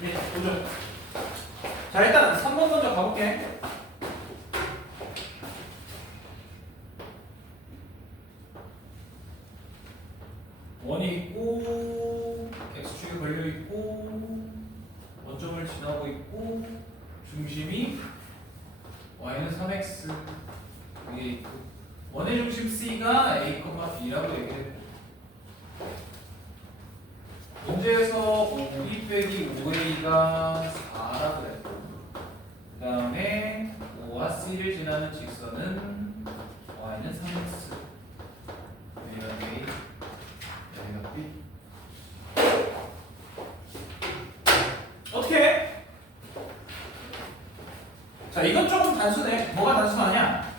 네, 보죠. 자, 일단 3번 먼저 가볼게. 원이 있고 x축이 걸려 있고 원점을 지나고 있고 중심이 y는 3x 위에 있고 원의 중심 c가 a, b라고 얘기했고 문제에서 5b 빼기 5a가 4라고 했고 그 다음에 5와 c를 지나는 직선은 y는 3x 여기가 a 여기가 b 어떻게 해? 자 이건 조금 단순해. 뭐가 단순하냐?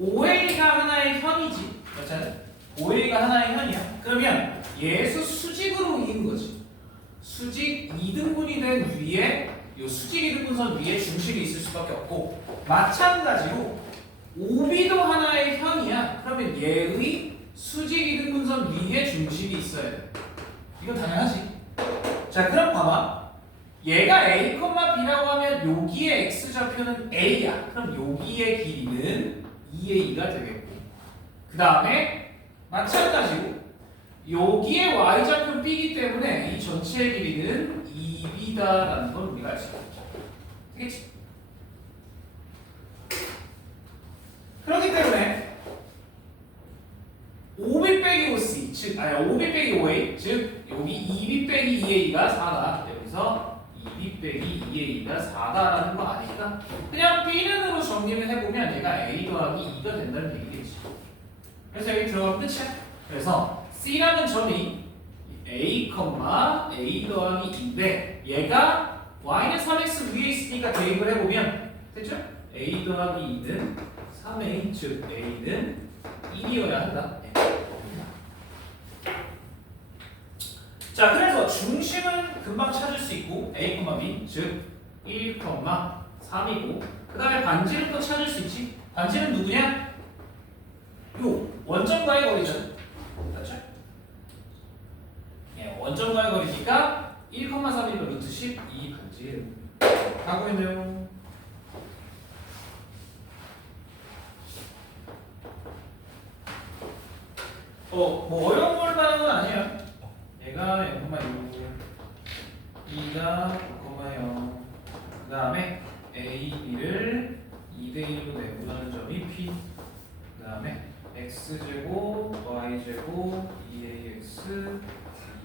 5a가 하나의 현이지 그렇잖아요. 5a가 하나의 현이야. 그러면 얘수 수직으로 이은 거지. 수직 2등분이 된 위에 이 수직 2등분선 위에 중심이 있을 수밖에 없고 마찬가지로 5b도 하나의 현이야. 그러면 얘의 수직 2등분선 위에 중심이 있어야 돼. 이건 당연하지. 자 그럼 봐봐. 얘가 a, b라고 하면 여기의 x좌표는 a야. 그럼 여기의 길이는 2a가 되겠고 그 다음에 마찬가지로 여기에 y좌표 b이기 때문에 이 전체의 길이는 2b다라는 걸 우리가 알 수 있죠. 되겠지? 그렇기 때문에 5b 빼기 5c 즉 5b 빼기 5a 즉 여기 2b 빼기 2a가 4다. 여기서 2b 빼기 2a가 4다라는 거 아니까 그냥 b는으로 정리를 해보면 얘가 a 더하기 2가 된다는 얘기겠지. 그래서 여기 들어가면 끝이야. 그래서 C라는 점이 A, A 더하기 2인데 얘가 Y는 3X 위에 있으니까 대입을 해보면 됐죠? A 더하기 2는 3A 즉 A는 1이어야 한다. 자 그래서 중심은 금방 찾을 수 있고 A, B 즉 1, 3이고 그 다음에 반지름 또 찾을 수 있지. 반지름 누구냐? 요 원점과의 거리죠. 맞죠? 예, 원점과의 거리니까 1,3이면 루트 12 반지름 하고 있네요. 뭐 어려운 걸 말하는 건 아니에요. 얘가 0,6 2가 9,0 그 다음에 A, B를 2대1로 내분하는 점이 P 그 다음에 x제곱, y제곱, 2ax,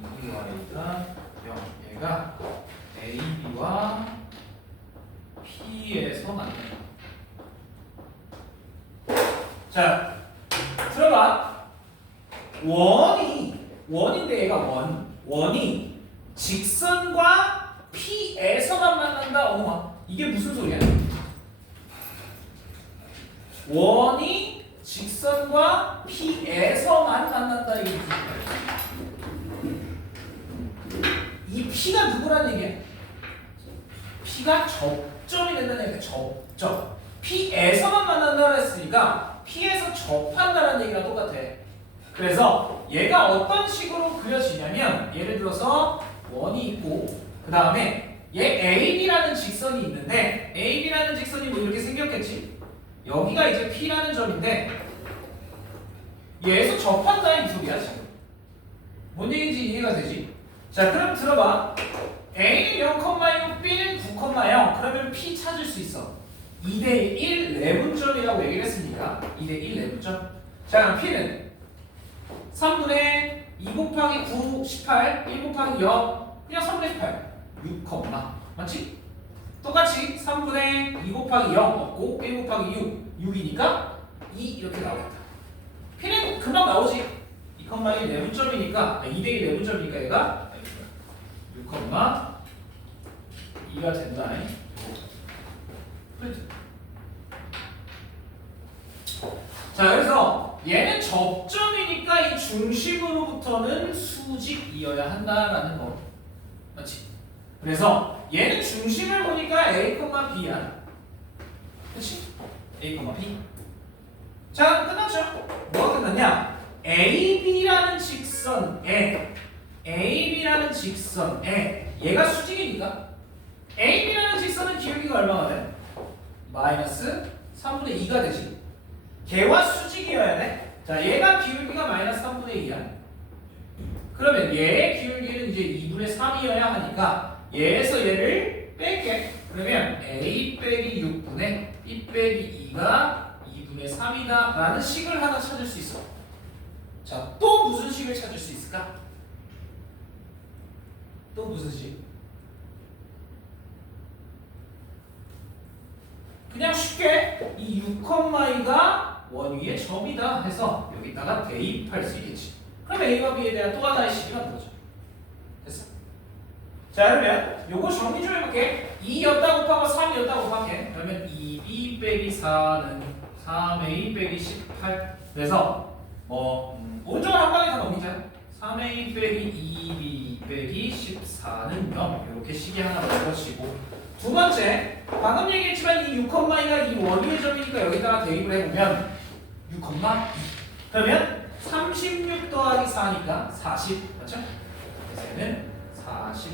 2by가 0 얘가 a, b와 p에서 만난다. 자, 들어봐. 원인데 얘가 원이 직선과 p에서만 만난다. 어머, 이게 무슨 소리야? 원이 직선과 P에서만 만났다 이게 무슨 말이야? 이 P가 누구라는 얘기야? P가 접점이 된다는 얘기야. 접점. P에서만 만난다고 했으니까 P에서 접한다는 얘기랑 똑같아. 그래서 얘가 어떤 식으로 그려지냐면 예를 들어서 원이 있고 그 다음에 얘 AB라는 직선이 있는데 AB라는 직선이 뭐 이렇게 생겼겠지? 여기가 이제 P라는 점인데 얘에서 접한다는 소리야 지금. 뭔 얘기인지 이해가 되지? 자 그럼 들어봐. A는 0,6, B는 9,0 그러면 P 찾을 수 있어. 2대1 내분점이라고 얘기를 했으니까 2대1 내분점. 자 그럼 P는 3분의 2 곱하기 9, 18 1 곱하기 0 그냥 3분의 18 6, 맞지? 똑같이 3분의 2 곱하기 0 없고 1 곱하기 6 6이니까 2 이렇게 나오겠다. P는 금방 나오지. 2,1 내분점이니까 2대1 내분점이니까 얘가 6,2가 된다. 프린트. 자 그래서 얘는 접점이니까 이 중심으로부터는 수직이어야 한다라는 거 맞지? 그래서 얘는 중심을 보니까 A, B야. 그치? A, B. 자, 끝났죠? 뭐가 끝났냐? AB라는 직선에 얘가 수직이니까 AB라는 직선은 기울기가 얼마가 돼? 마이너스 3분의 2가 되지. 걔와 수직이어야 돼. 자, 얘가 기울기가 마이너스 3분의 2야. 그러면 얘의 기울기는 이제 2분의 3이어야 하니까 얘에서 얘를 뺄게. 그러면 A 빼기 6분의 B 빼기 2가 2분의 3이다 라는 식을 하나 찾을 수 있어. 자, 또 무슨 식을 찾을 수 있을까? 또 무슨 식? 그냥 쉽게 이 6,2가 원위의 점이다 해서 여기다가 대입할 수 있겠지. 그럼 A와 B에 대한 또 하나의 식이 만들어져. 됐어. 자, 그러면 요거 정리 좀 해볼게. 2였다 곱하고 3이었다 곱할게. 그러면 2B 빼기 4는 3A 빼기 18. 그래서 오른쪽을 한 방에 다 넘기자. 3A 빼기 2B 빼기 14는 0. 이렇게 식이 하나 만들어지고, 두 번째, 방금 얘기했지만 이 6,2가 이 원위의 점이니까 여기다가 대입을 해보면 6,2. 그러면 36 더하기 4니까 40. 맞죠? 그래서 얘는 40.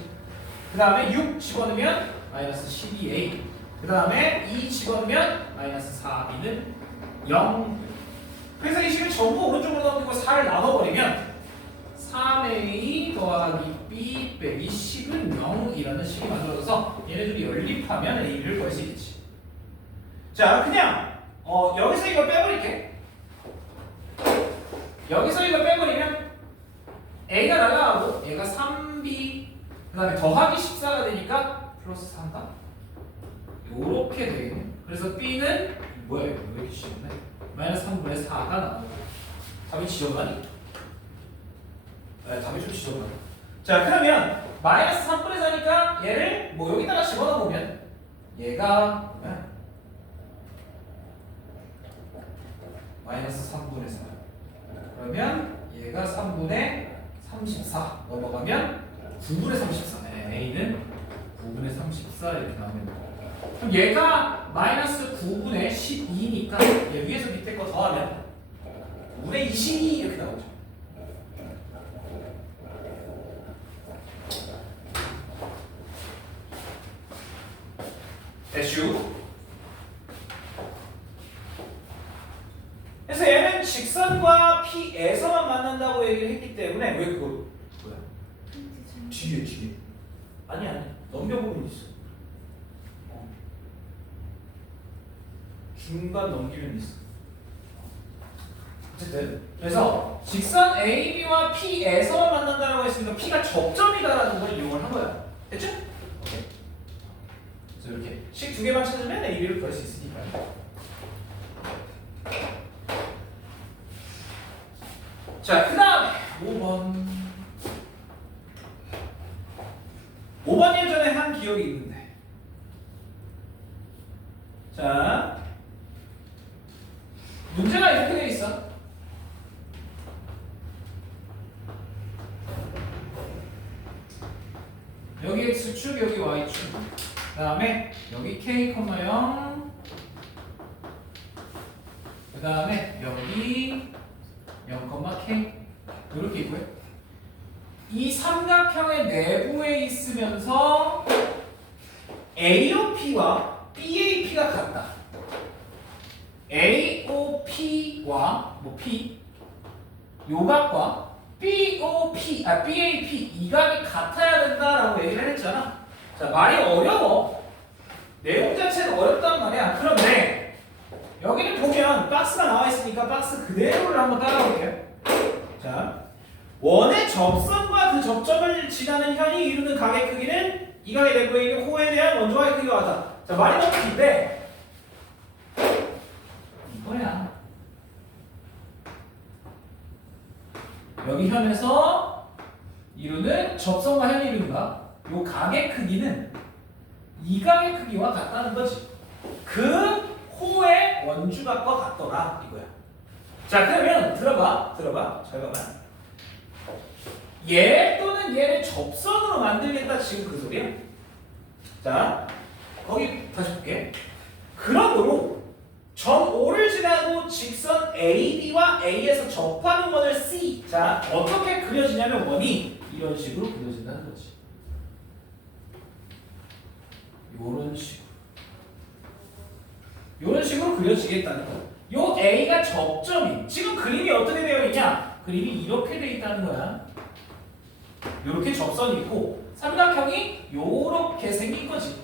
그 다음에 6 집어넣으면 마이너스 12A. 그 다음에 2 집어넣으면 마이너스 4B는 0. 그래서 이 식을 전부 오른쪽으로 넘기고 4를 나눠버리면 3A 더하기 B 빼기 10은 0이라는 식이 만들어져서 얘네들이 연립하면 A를 구할 수 있겠지. 자, 그냥 여기서 이거 빼버릴게. 여기서 이거 빼버리면 A가 날아가고 얘가 3B 그 다음에 더하기 14가 되니까 플러스 3가 요렇게 되겠네. 그래서 B는 뭐야 이거 왜 이렇게 쉬웠네? 마이너스 3분의 4가 나오고. 답이 지저분하니? 네, 답이 좀 지저분하네. 자, 그러면 마이너스 3분의 4니까 얘를 뭐 여기다가 집어넣어보면 얘가 마이너스 3분의 4. 그러면 얘가 3분의 34 넘어가면 9분의 34. 네, A는 9분의 34 이렇게 나오면 돼요. 그럼 얘가 마이너스 9분의 12니까 얘 위에서 밑에 거 더하면 9분의 22 이렇게 나오죠. 대슈. 그래서 얘는 직선과 P에서만 만난다고 얘기를 했기 때문에 왜 그걸 뭐야? 뒤에 아니 넘겨보면 있어. 중간 넘기면 있어. 어쨌든 그래서 직선 AB와 P에서만 만난다라고 했으니까 P가 접점이다라는 걸 이용을 한 거야. 됐죠? 오케이. 그래서 이렇게 식 두 개만 찾으면 AB를 구할 수 있으니까. 자, 그 다음에 5번 예전에 한 기억이 있는데, 자, 문제가 이렇게 돼 있어. 여기 x축, 여기 y축. 그 다음에 여기 k, 0. 그 다음에 여기 0, k. 이렇게 있고요. 이 삼각형의 내부에 있으면서 AOP와 BAP가 같다. AOP와 P 요각과 BAP 이각이 같아야 된다라고 얘기를 했잖아. 자, 말이 어려워. 내용 자체는 어렵단 말이야. 그런데 여기는 보면 박스가 나와 있으니까 박스 그대로를 한번 따라볼게요. 자, 원의 접선과 그 접점을 지나는 현이 이루는 각의 크기는 이 각의 내부에 있는 호에 대한 원조각의 크기와 같다. 자, 말이 너무 긴데 이거야. 여기 현에서 이루는 접선과 현이 이루는 각, 요 각의 크기는 이 각의 크기와 같다는 거지. 그 호의 원주각과 같더라 이거야. 자, 그러면 들어봐. 잘 봐봐. 얘 또는 얘를 접선으로 만들겠다 지금 그 소리야. 자, 거기 다시 볼게. 그러므로 점 O를 지나고 직선 AB와 A에서 접하는 원을 C. 자, 어떻게 그려지냐면 원이 이런 식으로 그려진다는 거지. 요런 식으로. 요런 식으로 그려지겠다는 거야. 요 A가 접점이. 지금 그림이 어떻게 되어 있냐? 그림이 이렇게 되어 있다는 거야. 요렇게 접선이 있고 삼각형이 요렇게 생긴 거지.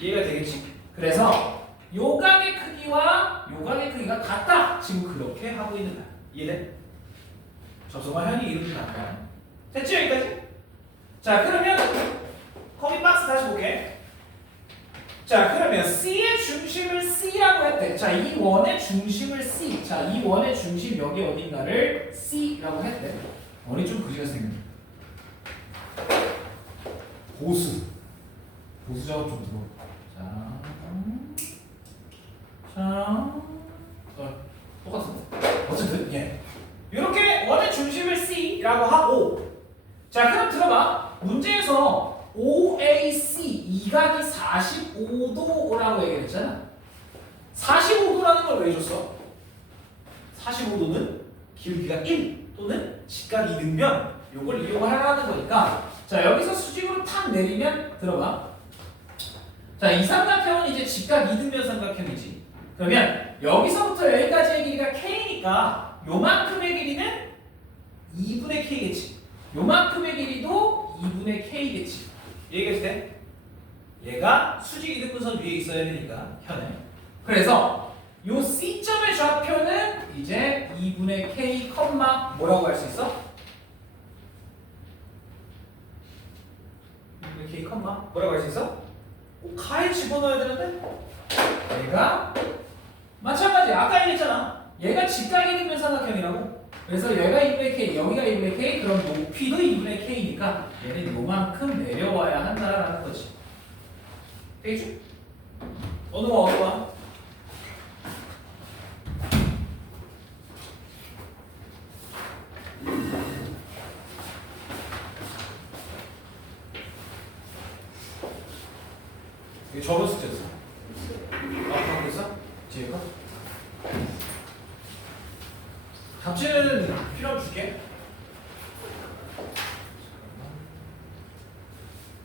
이해가 되겠지? 그래서 요 각의 크기와 요 각의 크기가 같다. 지금 그렇게 하고 있는 거야. 이해돼? 접선과 현이 이렇게 같다. 됐지? 여기까지? 자, 그러면 커미 박스 다시 볼게. 자, 그러면 C의 중심을 C라고 했대. 자, 이 원의 중심을 C. 자, 이 원의 중심 여기 어딘가를 C라고 했대. 원이 좀 그지가 생겼네. 보수 작업 좀 들어. 똑같은데. 어쨌든 예. 이렇게 원의 중심을 C라고 하고. 자, 그럼 들어봐. 문제에서 OAC 이 각이 45도라고 얘기했잖아. 45도라는 걸 왜 줬어? 45도는 기울기가 1 또는 직각이 등변 요걸 이용하라는 거니까. 자, 여기서 수직으로 탁 내리면 들어봐. 자, 이 삼각형은 이제 직각 이등변 삼각형이지. 그러면 여기서부터 여기까지의 길이가 K니까 요만큼의 길이는 2분의 K겠지. 요만큼의 길이도 2분의 K겠지. 얘기했을 때 얘가 수직 이등분선 위에 있어야 되니까 현에. 그래서 요 C점의 좌표는 이제 2분의 K, 뭐라고 할 수 있어? 2분의 K, 뭐라고 할 수 있어? 가에 집어넣어야 되는데? 얘가 마찬가지. 아까 얘기했잖아. 얘가 직각이 등변 삼각형이라고. 그래서 얘가 2분의 K, 여기가 2분의 K, 그럼 높이도 2분의 K니까 얘는 요만큼 내려와야 한다라는 거지. 되겠지? 어느 와? 이게 저번 숙제였어. 방금 있어? 뒤에 거? 답지는 필요하면 줄게.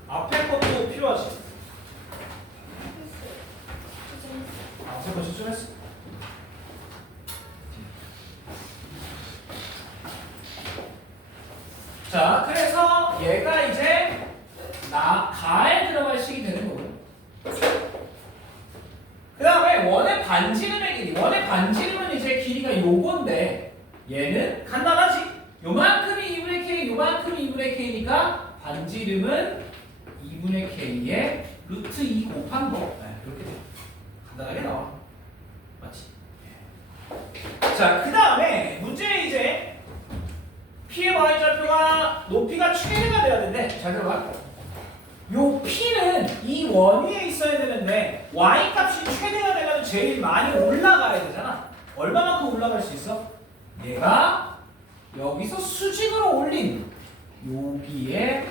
앞에 것도 필요하지. 앞에 거 실수했어. 자, 그래서 얘가 이제 가에 들어갈 식이 되는 거고. 그 다음에 원의 반지름의 길이. 원의 반지름은 이제 길이가 요건데 얘는 간단하지. 요만큼이 2분의 K, 요만큼이 2분의 K니까 반지름은 2분의 K에 루트 2 곱한 거. 네, 이렇게 돼. 간단하게 나와. 맞지? 자, 그 다음에 문제에 이제 P의 y좌표가 높이가 최대가 돼야 되는데 잘 들어봐. 요 P는 이 원 위에 있어야 되는데 y 값이 최대가 되면 제일 많이 올라가야 되잖아. 얼마만큼 올라갈 수 있어? 얘가 여기서 수직으로 올린 여기에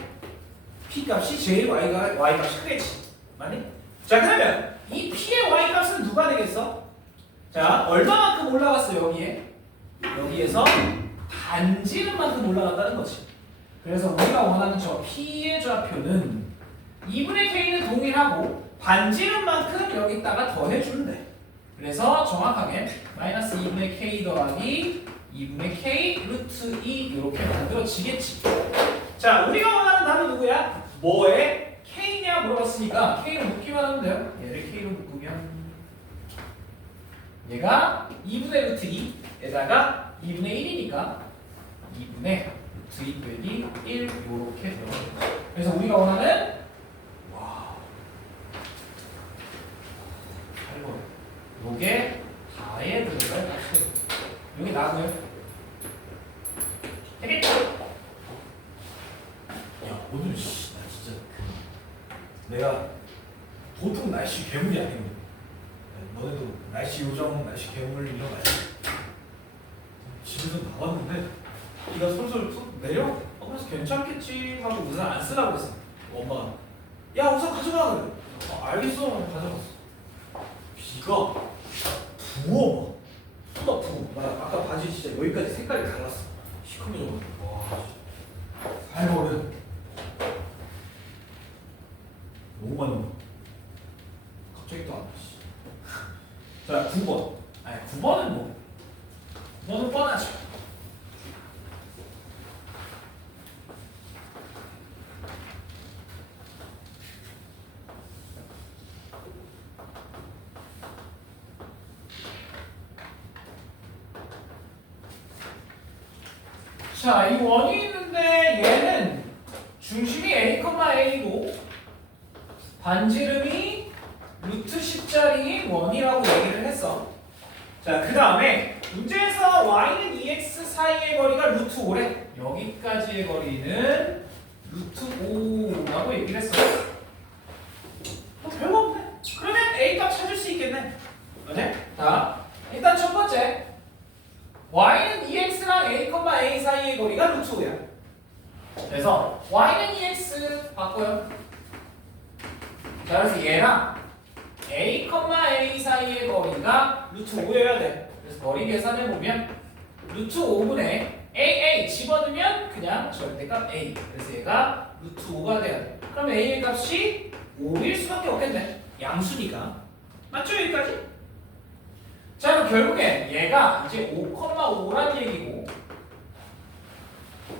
P 값이 제일 y 값이 크겠지. 맞니? 자, 그러면 이 P의 y 값은 누가 되겠어? 자, 얼마만큼 올라갔어 여기에? 여기에서 반지름만큼 올라갔다는 거지. 그래서 우리가 원하는 저 P의 좌표는 2분의 K는 동일하고 반지름만큼 여기다가 더해주면 돼. 그래서 정확하게 마이너스 2분의 K 더하기 2분의 K 루트 2 이렇게 만들어지겠지. 자, 우리가 원하는 답은 누구야? 뭐에 K냐 물어봤으니까 K를 묶기만 하면 돼요. 얘를 K로 묶으면 얘가 2분의 루트 2에다가 2분의 1이니까 2분의 루트 2 빼기 1 이렇게 되어요. 그래서 우리가 원하는 요게 가에 들어갈 값이 여기 나고요. 되겠죠? 야, 오늘 나 진짜 내가 보통 날씨 괴물이 아니거든. 너네도 날씨 요정, 날씨 괴물 이런 거 아니야? 집에서 나왔는데 비가 솔솔 내려? 그래서 괜찮겠지 하고 우산 안 쓰라고 했어. 엄마가 야, 우산 가져가 그래. 알겠어. 가져갔어. 비가 부어 막 쏟아 부어. 나 아까 바지 진짜 여기까지 색깔이 달랐어. 시커매져. 와, 살벌해. 너무 많이 먹어. 갑자기 또 안 돼. 자, 9번. 아니, 9번은 뭐? 9번은 뻔하죠. 자, 이 원이 있는데 얘는 중심이 a,a고 반지름이 루트 10짜리 원이라고 얘기를 했어. 자, 그 다음에 문제에서 y는 2x 사이의 거리가 루트 5래. 여기까지의 거리는 루트 5라고 얘기를 했어. 뭐 별거 없네. 그러면 a 값 찾을 수 있겠네. 맞네? 자, 일단 첫 번째 y는 2x랑 a, a 사이의 거리가 루트 5야. 그래서 y는 2x 바꿔요. 자, 그래서 얘랑 a, a 사이의 거리가 루트 5여야 돼. 그래서 거리 계산해보면 루트 5분의 a 집어넣으면 그냥 절대값 a. 그래서 얘가 루트 5가 돼야 돼. 그럼 a의 값이 5일 수밖에 없겠네. 양수니까. 맞죠? 여기까지? 자, 그럼 결국엔 얘가 이제 5,5란 얘기고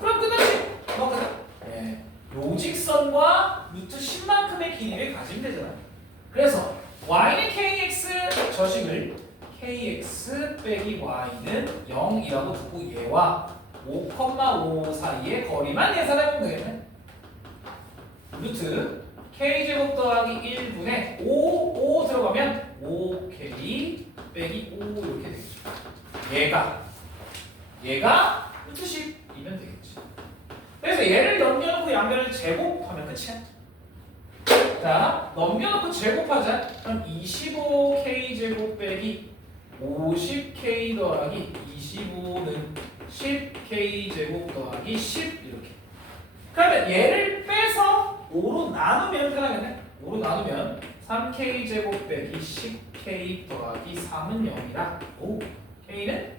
그럼 끝났지? 뭐 끝나? 네. 요직선과 루트 10만큼의 길이를 가지면 되잖아. 그래서 y는 kx 저식을 kx 빼기 y는 0이라고 두고 얘와 5,5 사이의 거리만 계산해보면 되겠네. 루트 k제곱 더하기 1분의 5 들어가면 5k 빼기 5 이렇게 되겠죠. 얘가 루트 10이면 되겠지. 그래서 얘를 넘겨놓고 양변을 제곱하면 끝이야. 자, 넘겨놓고 제곱하자. 그럼 25k 제곱 빼기 50k 더하기 25는 10k 제곱 더하기 10 이렇게. 그러면 얘를 빼서 5로 나누면 편하겠네. 5로 나누면 3k 제곱 빼기 10k 더하기 3은 0이라. 오, k는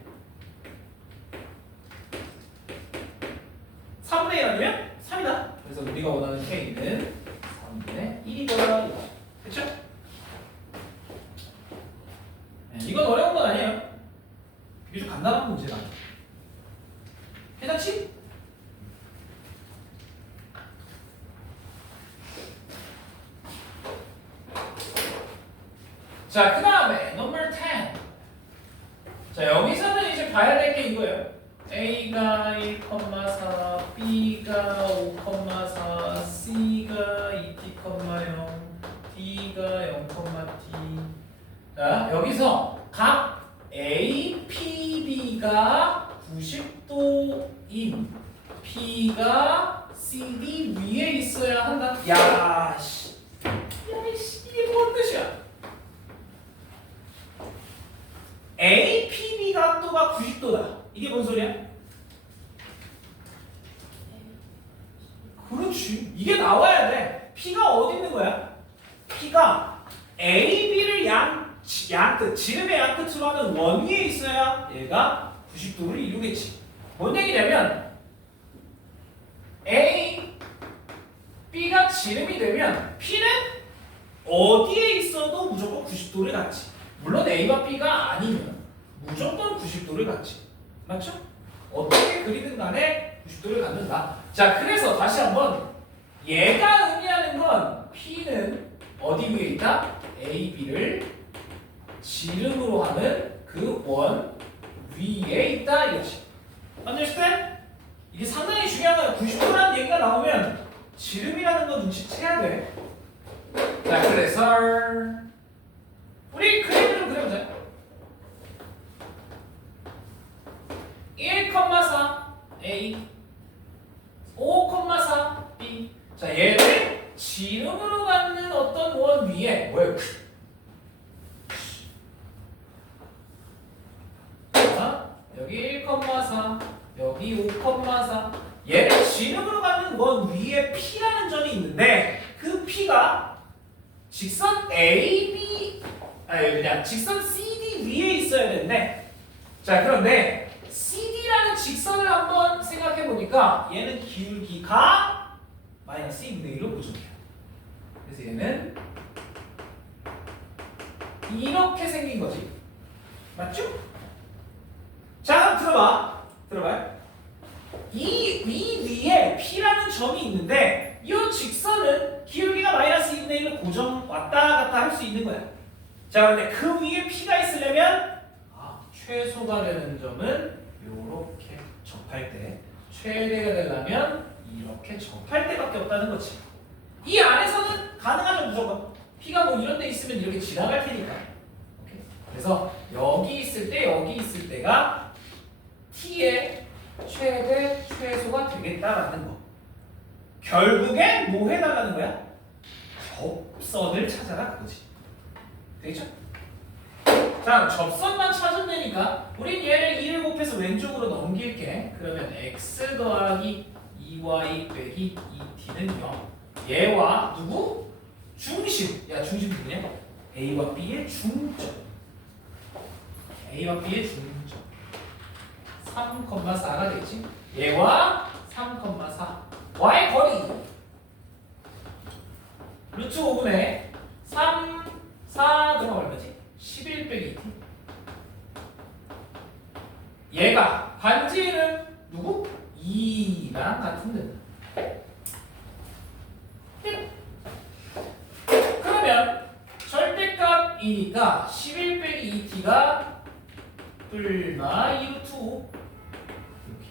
3분의 1 아니면 3이다. 그래서 우리가 원하는 k는 3분의 1이다. 그쵸? 네, 이건 어려운 건 아니에요. 이게 좀 간단한 문제다. 괜찮지? 자, 그 다음에 number 10. 자, 여기서는 이제 봐야 될 게 이거예요. A가 1,4, B가 5,4, C가 2t,0, D가 0,t. 자, 여기서 각 A, P, B가 90도인 P가 CD 위에 있어야 한다. 야, 씨. 이게 뭔 뜻이야? A, P, B 각도가 90도다. 이게 뭔 소리야? 그렇지. 이게 나와야 돼. P가 어디 있는 거야? P가 A, B를 양끝, 지름의 양끝으로 하는 원 위에 있어야 얘가 90도를 이루겠지. 뭔 얘기냐면 A, B가 지름이 되면 P는 어디에 있어도 무조건 90도를 갖지. 물론 A와 B가 아니면 무조건 90도를 갖지. 맞죠? 어떻게 그리든 간에 90도를 갖는다. 자, 그래서 다시 한번 얘가 의미하는 건 P는 어디 위에 있다? A, B를 지름으로 하는 그 원 위에 있다 이거지. Understand? 이게 상당히 중요한 거야. 90도라는 얘기가 나오면 지름이라는 거 눈치채야 돼. 자, 그래서 우리 그림을 좀 그려보자. 1,4 A 5,4 B. 자, 얘를 지름으로 갖는 어떤 원 위에 뭐예요? 자, 여기 1,4 여기 5,4 얘를 지름으로 갖는 원 위에 P라는 점이 있는데 그 P가 직선 AB 그냥 직선 CD 위에 있어야 되는데 자, 그런데 CD라는 직선을 한번 생각해 보니까 얘는 기울기가 마이너스 2분의 1로 고정해요. 그래서 얘는 이렇게 생긴 거지. 맞죠? 자, 그럼 들어봐요. 이 위에 P라는 점이 있는데 이 직선은 기울기가 마이너스 2분의 1로 고정 왔다 갔다 할 수 있는 거야. 자, 근데 그 위에 P가 있으려면 최소가 되는 점은 이렇게 접할 때, 최대가 되려면 이렇게 접할 때밖에 없다는 거지. 이 안에서는 가능하죠, 무조건. P가 뭐 이런 데 있으면 이렇게 지나갈 테니까. 오케이? 그래서 여기 있을 때, 여기 있을 때가 T의 최대, 최소가 되겠다라는 거. 결국엔 뭐 해달라는 거야? 접선을 찾아라 그거지. 되겠죠? 자, 접선만 찾으려니까 우린 얘를 2를 곱해서 왼쪽으로 넘길게. 그러면 x 더하기 2y 빼기 2t는 0. 얘와 누구? 중심. 야, 중심 누구냐? A와 B의 중점. A와 B의 중점. 3,4가 되겠지? 얘와 3,4. y 거리. 루트 5분의 3, 4 들어가 얼마지? 11 빼기 2t. 얘가 반지는 누구? 2랑 같은 데다. 그러면 절대값이니까 11 빼기 2t가 뿔마 2 루트 5. 이렇게.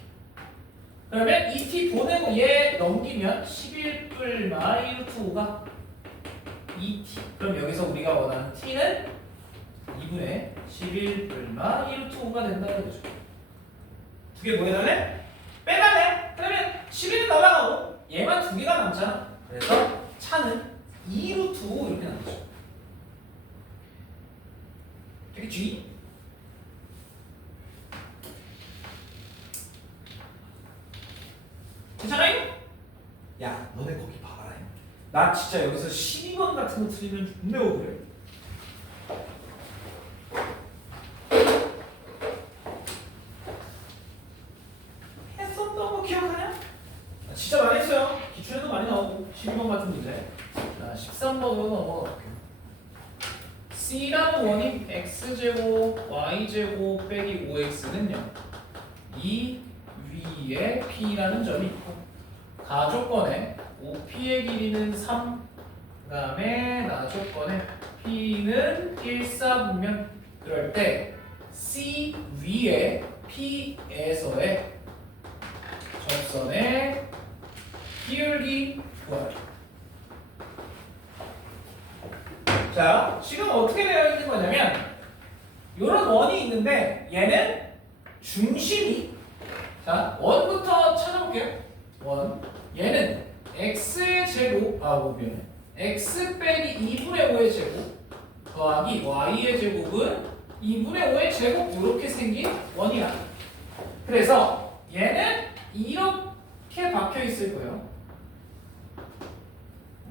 그러면 2t 보내고 얘 넘기면 11 뿔마 2 루트 5가 2t. 그럼 여기서 우리가 원하는 t는 2분의 11 뿔마 2 루트 5가 된다는 거죠. 두 개 뭐 해달래? 빼달래. 그러면 11은 날아가고 얘만 두 개가 남잖아. 그래서 차는 2 루트 5 이렇게 나오죠. 되겠지? 괜찮아요? 야, 너네 거기 봐라. 나 진짜 여기서 12번 같은 거 틀리면 존나 억울해. 했었던 거 기억하냐? 진짜 많이 했어요. 기출에도 많이 나오고 12번 같은 문제. 자, 13번으로 넘어갈게요. C라는 원이 X제곱 Y제곱 빼기 5X는요 이 위에 P라는 점이 있고 가조건에 OP의 길이는 3, 그 다음에 나조건에 P는 1사분면 그럴 때 C 위에 P에서의 접선의 기울기 구하라. 자, 지금 어떻게 되어 있는 거냐면 이런 원이 있는데 얘는 중심이 자, 원부터 찾아볼게요. 원. 얘는 x의 제곱 미안해. x 빼기 2분의 5의 제곱 더하기 y의 제곱은 2분의 5의 제곱 이렇게 생긴 원이야. 그래서 얘는 이렇게 박혀 있을 거예요.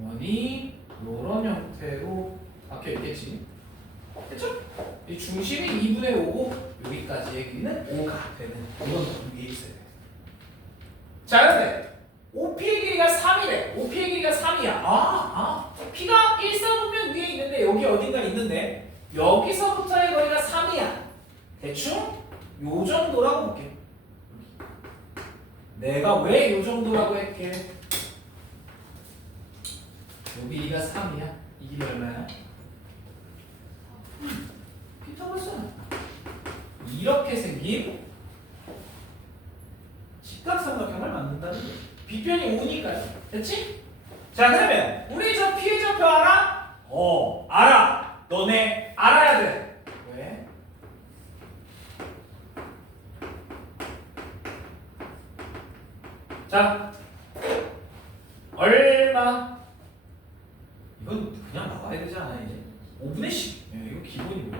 원이 이런 형태로 박혀 있겠지. 그렇죠? 이 중심이 2분의 5고 여기까지의 길이는 5가 되는 이런 위에 있어요. 자, 근데 OP의 길이가 3이래. OP의 길이가 3이야. P가 1사분면 위에 있는데 여기 어딘가 있는데 여기서부터의 거리가 3이야. 대충 요 정도라고 볼게. 내가 왜 요 정도라고 할게? 요 길이가 3이야. 이 길이 얼마야? 피터고선 이렇게 생긴 직각삼각형을 만든다는 거지. 빗변이 5니까요. 됐지? 자, 그러면 우리 저 P의 좌표 알아? 알아. 너네 알아야 돼. 왜? 자, 얼마? 이건 그냥 나와야 되지 않아 이제? 5분의 10. 이거 기본이고.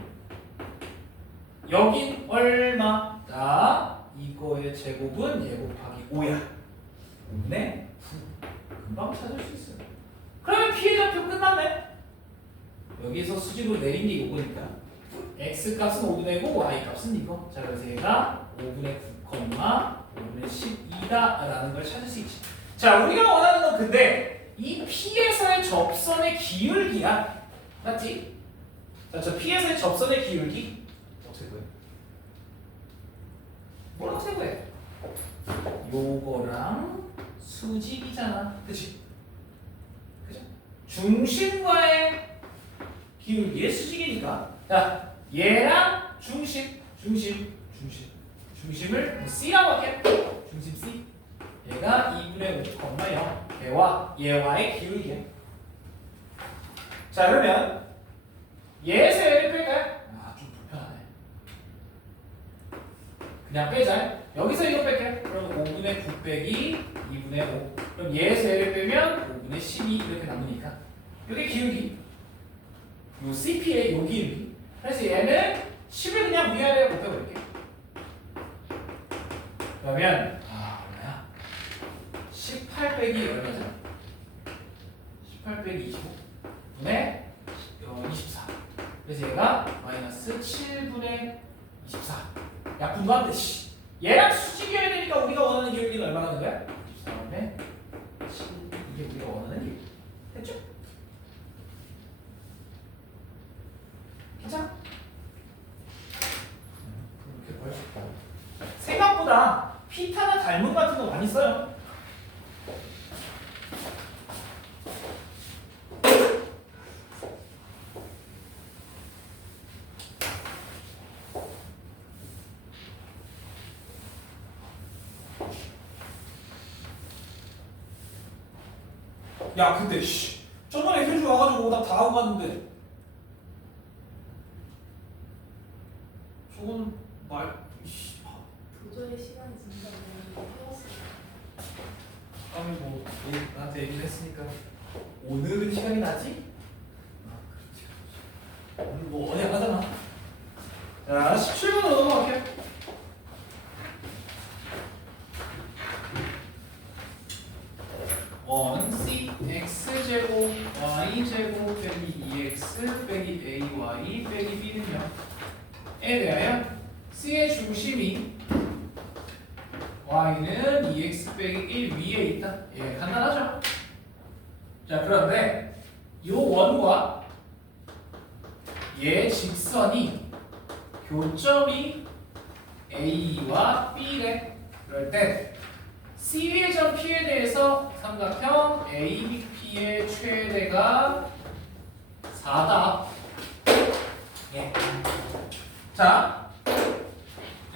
여긴 얼마? 자, 이거의 제곱은 얘 곱하기 5야. 5분의 9. 금방 찾을 수 있어요. 그러면 P의 좌표 끝났네. 여기서 수직으로 내린 게 이거니까 x 값은 5분의 9, y 값은 이거. 자, 그래서 얘가 5분의 9, 5분의 12다라는 걸 찾을 수 있지. 자, 우리가 원하는 건 근데 이 P에서의 접선의 기울기야. 맞지? 자, 저 P에서의 접선의 기울기 어떻게 구해? 뭘 어떻게 구해? 요거랑 수직이잖아. 그치? 그죠? 중심과의 기울기의 수직이니까. 자, 얘랑 중심을 C라고 할게. 중심 C. 얘가 2분의 5,0. 얘와의 기울기야. 자, 그러면 얘에서 얘를 뺄까요? 아, 좀 불편하네. 그냥 빼자. 여기서 이거 뺄게. 그럼 5분의 9 빼기 2분의 5. 그럼 얘에서 얘를 빼면 5분의 12 이렇게 남으니까. 이게 기울기. 요 CP의 요 기울기. 그래서 얘는 10을 그냥 위아래로 곱해버릴게. 그러면 얼마야? 18 빼기 얼마죠? 18 빼기 25 분의 24. 그래서 얘가 마이너스 7분의 24. 야, 분모하면 돼. 얘랑 수직이어야 되니까 우리가 원하는 기울기는 얼마나 되는 거야? 24분의 7. 이게 우리가 원하는 기울기. 됐죠? 괜찮아? 이렇게 볼 수 있다. 생각보다 피타나 닮은 같은 거 많이 써요. 야, 근데 저번에 교주 와가지고 오답 다 하고 갔는데 저건 도저히 시간이 진짜 너무 태웠어요. 아니 뭐 나한테 얘기를 했으니까 오늘은 시간이 나지? 아, 그렇지. 오늘 뭐 어디 안 가잖아. 자, 17번으로 넘어갈게. 원 C X제곱 Y제곱 빼기 2X 빼기 AY 빼기 B는요 에 대하여 C의 중심이 Y는 2X 빼기 1 위에 있다. 예, 간단하죠? 자, 그런데 이 원과 얘 직선이 교점이 A와 B래. 그럴 때 C의 점 P에 대해서 삼각형 ABP의 최대가 4다. 예. 자,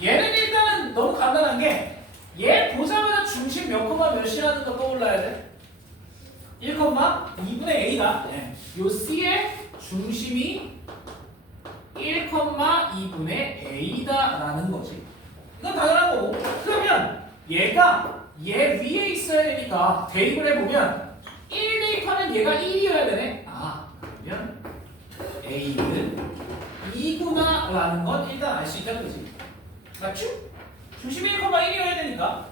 얘는 일단은 너무 간단한 게 얘 보자마자 중심 몇 콤마 몇이라는 거 떠올라야 돼. 1, 2분의 A다. 예. 요 C의 중심이 1, 2분의 A다라는 거지. 이건 당연한 거고. 그러면 얘가 얘 위에 있어야 되니까 대입을 해보면 1 대입하면 얘가 1이어야 되네. 아, 그러면 A는 2구나 라는 건 일단 알 수 있다는 거지. 맞죠? 중심이 1,1이어야 되니까.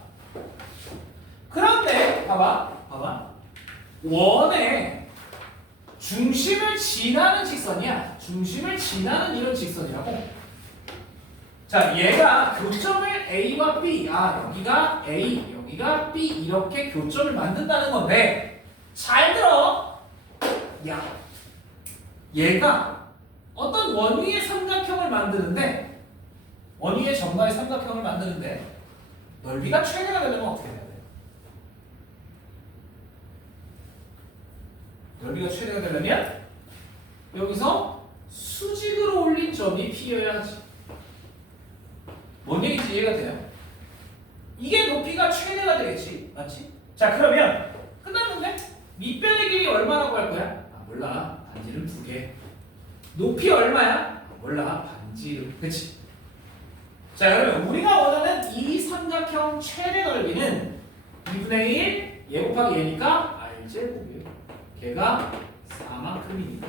그런데 봐봐. 원의 중심을 지나는 직선이야. 중심을 지나는 이런 직선이라고. 자, 얘가 교점을 A와 B, 여기가 A, 여기가 B 이렇게 교점을 만든다는 건데 잘 들어. 야, 얘가 어떤 원위의 삼각형을 만드는데 원위의 점과의 삼각형을 만드는데 넓이가 최대가 되려면 어떻게 돼야 돼? 넓이가 최대가 되려면 여기서 수직으로 올린 점이 P여야지. 뭔 얘기인지 이해가 돼요? 이게 높이가 최대가 되겠지. 맞지? 자, 그러면 끝났는데? 밑변의 길이 얼마라고 할 거야? 몰라. 반지름 2개. 높이 얼마야? 몰라. 반지름. 그치? 자, 그러면 우리가 원하는 이 삼각형 최대 넓이는 2분의 1 얘 곱하기 얘니까 R제곱이에요. 걔가 4만큼이니까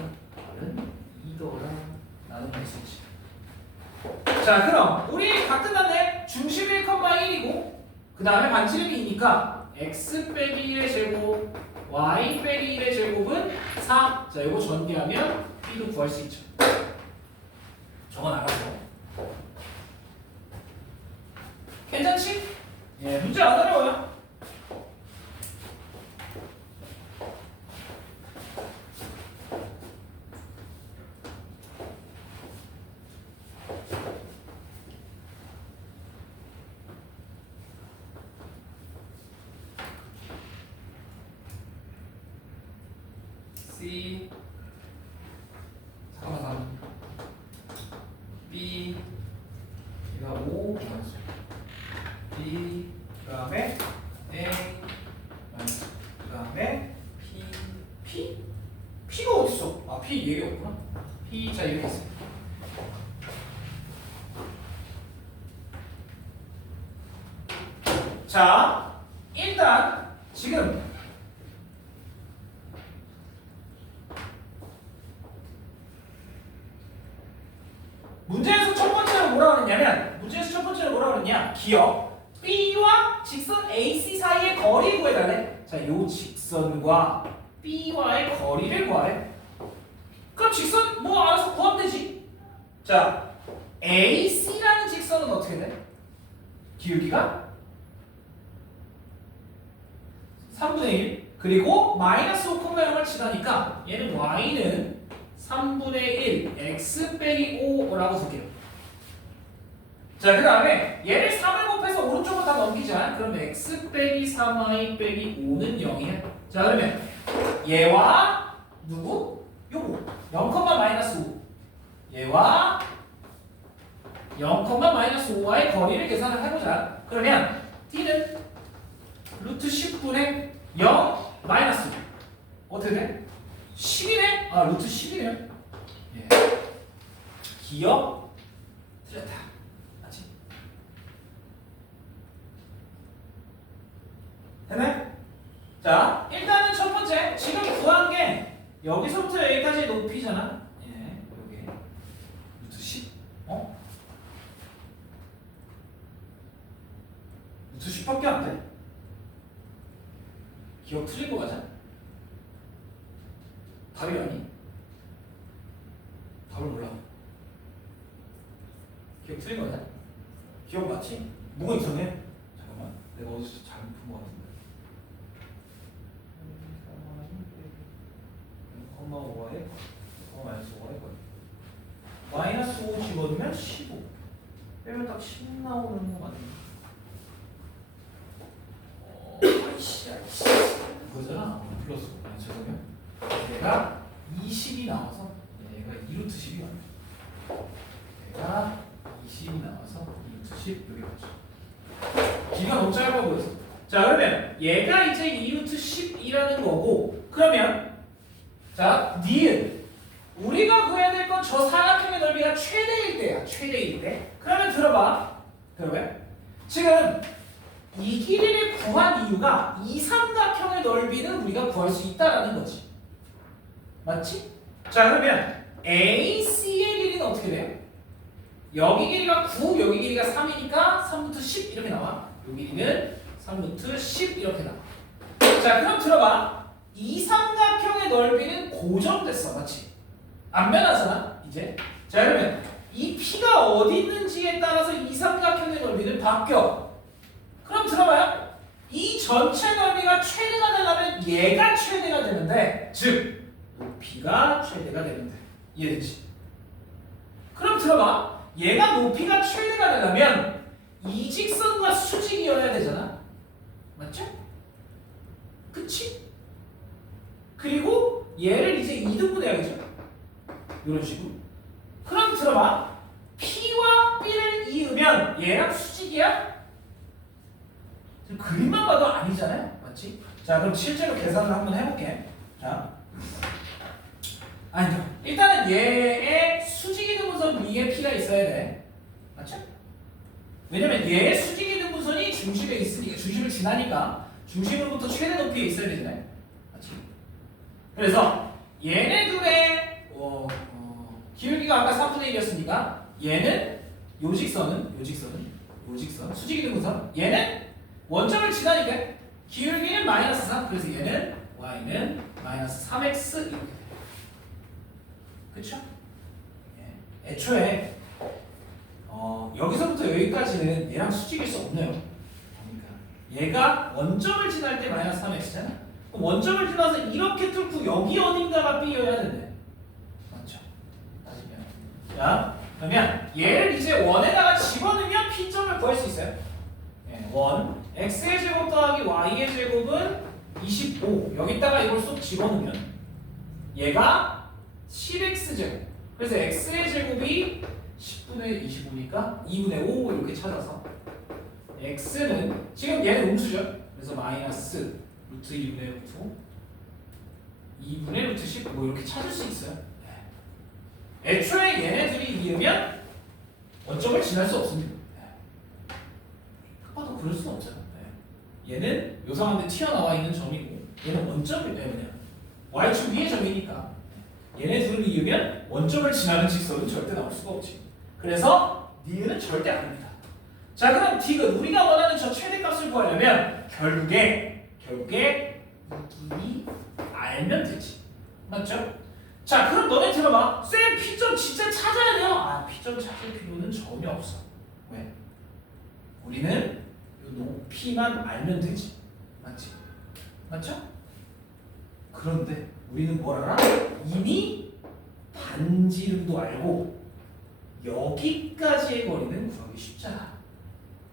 R은 2더라 라는 걸 수 있지. 자, 그럼 우리 다 끝났네. 중심 1,1이고 그 다음에 반지름이 2니까 x 빼기 1의 제곱 y 빼기 1의 제곱은 4. 자, 이거 전개하면 b도 구할 수 있죠. 적어나가서 괜찮지? 예, 문제 안 어려워요. C 잠깐만 B 얘가 5 마이너스 B 그다음에 A 마이너스 그다음에 P가 어딨어? 아 P 얘기 없구나. P 자 이렇게 있어. 자 일단 지금 문제에서 첫 번째로 뭐라고 그랬냐? 기억 B와 직선 AC 사이의 거리 구해달래. 자, 요 직선과 B와의 거리를 구하래. 그럼 직선 뭐 알아서 구하면 되지. 자, AC라는 직선은 어떻게 돼? 기울기가 3분의 1 그리고 마이너스 5,0을 지나니까 얘는 Y는 3분의 1 X 빼기 5라고 쓸게요. 자, 그 다음에 얘를 3을 곱해서 오른쪽으로 다 넘기자. 그럼 X 빼기 3Y 빼기 5는 0이야. 자, 그러면 얘와 누구? 요거 0, 마이너스 5 얘와 0, 마이너스 5와의 거리를 계산을 해보자. 그러면 T는 루트 10분의 0 마이너스 5 어떻게 돼? 10이네? 아 루트 10이네요. 예. 기억 틀렸다. 맞지? 됐네? 자 일단은 첫 번째 지금 구한 게 여기서부터 여기까지의 높이잖아. 예, 여기 루트 10 루트 10밖에 안 돼. 기억 틀린 거 맞아? 답이 아니? 답을 몰라. 기억 틀린 거 맞아? 기억 맞지? 뭐가 이상해? 잠깐만, 내가 어디서 잘못 본 거 같은데. 0,5와의 마이너스 5와의 거리. 마이너스 5 집어넣으면 15. 빼면 딱 10 나오는 거 맞네. 아이씨. 이거잖아. 플러스. 아니 잠깐만. 얘가 20이 나와서 얘가 2루트 10이 맞네. 얘가 20이 나와서 2루트 10 여기 맞죠. 길이가 너무 짧아 보였어. 자 그러면 얘가 이제 2루트 10이라는 거고 그러면 자 니은 우리가 구해야 될 건 저 사각형의 넓이가 최대일 때야. 최대일 때. 그러면 들어봐. 지금 이 길이를 구한 이유가 이 삼각형의 넓이는 우리가 구할 수 있다라는 거지. 맞지? 자 그러면 AC의 길이는 어떻게 돼요? 여기 길이가 9, 여기 길이가 3이니까 3루트 10 이렇게 나와. 여기 길이는 3루트 10 이렇게 나와. 자 그럼 들어봐. 이 삼각형의 넓이는 고정됐어. 맞지? 안 변하잖아 이제. 자 그러면 이 P가 어디 있는지에 따라서 이 삼각형의 넓이는 바뀌어. 그럼 들어봐요. 이 전체 넓이가 최대가 되려면 얘가 최대가 되는데 즉 높이가 최대가 되는데 이해되지? 그럼 들어봐. 얘가 높이가 최대가 되려면 이 직선과 수직이어야 되잖아. 맞죠? 그치? 그리고 얘를 이제 2등분 해야겠죠? 이런 식으로. 그럼 들어봐. P와 B를 이으면 얘랑 수직이야? 그림만 봐도 아니잖아요. 맞지? 자 그럼 실제로 계산을 한번 해볼게. 자 아니죠. 일단은 얘의 수직이 등분선 위에 P가 있어야 돼. 맞죠? 왜냐면 얘의 수직이 등분선이 중심에 있으니까 중심을 지나니까 중심으로부터 최대 높이에 있어야 되잖아요. 맞지? 그래서 얘네들의 기울기가 아까 3분의 1이었으니까 얘는 요 직선 수직이 등분선 얘는 원점을 지나니까 기울기는 마이너스 3 그래서 얘는 y는 마이너스 3x 이렇게 돼요. 그쵸? 예. 애초에 여기서부터 여기까지는 얘랑 수직일 수 없네요. 그러니까 얘가 원점을 지날 때 마이너스 3x잖아. 그럼 원점을 지나서 이렇게 뚫고 여기 어딘가가 B여야 된대. 맞죠? 따지면. 자 그러면 얘를 이제 원에다가 집어넣으면 P점을 구할 수 있어요. 예, 원 x의 제곱 더하기 y의 제곱은 25 여기다가 이걸 쏙 집어넣으면 얘가 10x제곱. 그래서 x의 제곱이 10분의 25니까 2분의 5 이렇게 찾아서 x는 지금 얘는 음수죠. 그래서 마이너스 루트 2분의 루트 2분의 루트 10 뭐 이렇게 찾을 수 있어요. 애초에 얘네들이 이으면 원점을 지날 수 없습니다. 딱 봐도 그럴 수는 없잖아. 얘는 요상한데 튀어나와 있는 점이고 얘는 원점이 때문에 y축 위의 점이니까 얘네 둘을 이으면 원점을 지나는 직선은 절대 나올 수가 없지. 그래서 니은은 절대 아닙니다. 자 그럼 디귿 우리가 원하는 저 최대값을 구하려면 결국에 이 길이 알면 되지. 맞죠? 자 그럼 너네 들어봐. 쌤 P점 진짜 찾아야 돼요. 아 P점 찾을 필요는 전혀 없어. 왜? 우리는 이 높이만 알면 되지. 맞지? 맞죠? 그런데 우리는 뭘 알아? 이미 반지름도 알고 여기까지의 거리는 구하기 쉽잖아.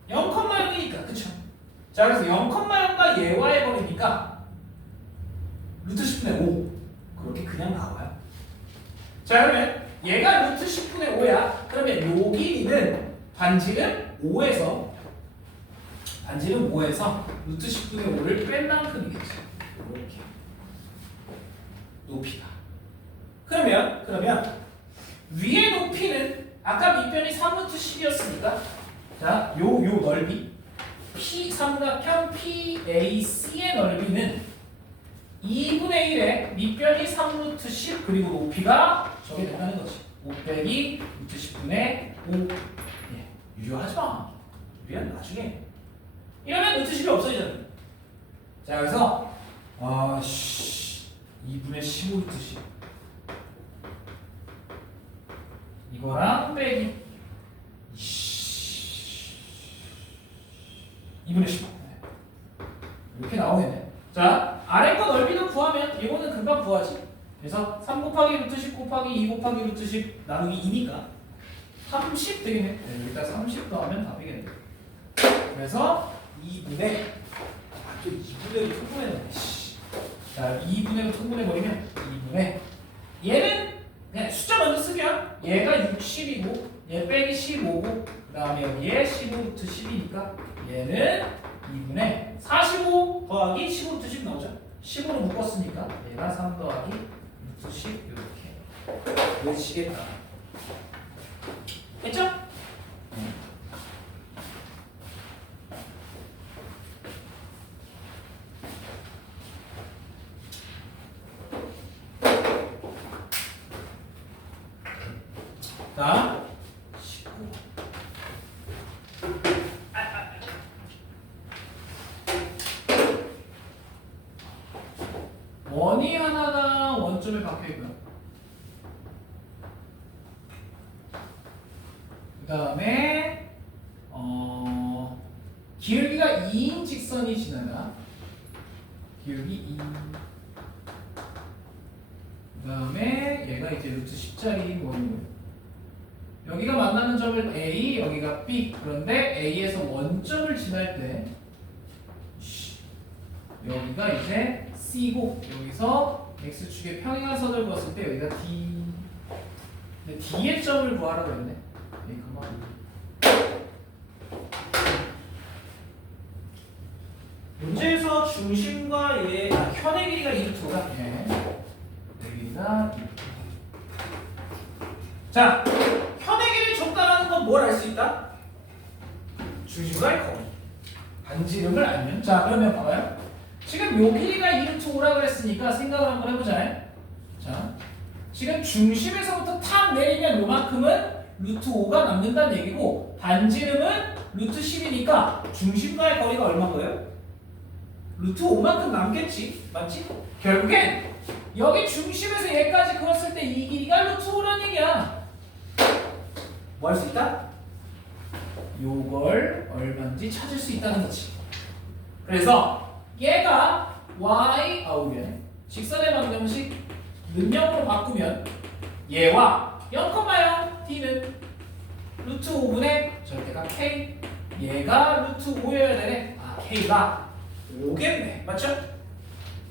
0,0이니까 그쵸? 자 그래서 0,0과 얘와의 거리니까 루트 10분의 5 그렇게 그냥 나와요. 자 그러면 얘가 루트 10분의 5야. 그러면 요 길이는 반지름 5에서 루트 10분의 5를 뺀 만큼이겠지. 이렇게 높이가. 그러면 위의 높이는 아까 밑변이 3루트 10이었으니까 자, 요 넓이 P 삼각형 PAC의 넓이는 2분의 1의 밑변이 3루트 10 그리고 높이가 저게 된다는 거지. 5 빼기 루트 10분의 5. 예, 유효하지 마. 유효한 나중에. 이러면 루트 10이 없어지잖아. 자, 그래서 2분의 15 루트 10 이거랑 빼기 2분의 15 이렇게 나오겠네. 자 아래 거 넓이도 구하면 이거는 금방 구하지. 그래서 3 곱하기 루트 10 곱하기 2 곱하기 루트 10 나누기 2니까 30 되겠네. 네, 여기다 30 더하면 답이겠네. 그래서 2분의 또 2분의로 통분해버리네. 자 2분의로 통분해버리면 2분의 얘는 그냥 숫자 먼저 쓰면 얘가 60이고 얘 빼기 15고 그 다음에 여기에 15루트 10이니까 얘는 2분의 45 더하기 15루트 10 나오죠. 10으로 묶었으니까 얘가 3 더하기 루트 10 이렇게 외치겠다. 됐죠? 자, 19. 원이 하나가 원점에 박혀 있고요. 그 다음에 기울기가 2인 직선이 지나가. 기울기 2. 그 다음에 얘가 이제 루트 10짜리 원이고. 여기가 만나는 점을 A, 여기가 B. 그런데 A에서 원점을 지날 때 여기가 이제 C고 여기서 X축의 평행한선을 그었을 때 여기가 D. 근데 D의 점을 구하라고 했네. 문제에서 중심과 현의 길이가 2루트가 길이가 2루트. 자, 현의 길이를 줬다라는 건 뭘 알 수 있다? 중심과의 거리. 반지름을 알면. 자, 그러면 봐봐요. 지금 요 길이가 2루트 5라 그랬으니까 생각을 한번 해보자. 자, 지금 중심에서부터 탁 내리면 요만큼은 루트 5가 남는다는 얘기고 반지름은 루트 10이니까 중심과의 거리가 얼마인 거예요? 루트 5만큼 남겠지. 맞지? 결국엔 여기 중심에서 얘까지 그었을 때 이 길이가 루트 5라는 얘기야. 뭐 할 수 있다? 요걸 얼마인지 찾을 수 있다는 거지. 그래서 얘가 y 아우면 직선의 방정식 능력으로 바꾸면 얘와 0,0 d는 루트 5분의 절대값 k 얘가 루트 5여야 되네. 아 k가 5겠네. 맞죠?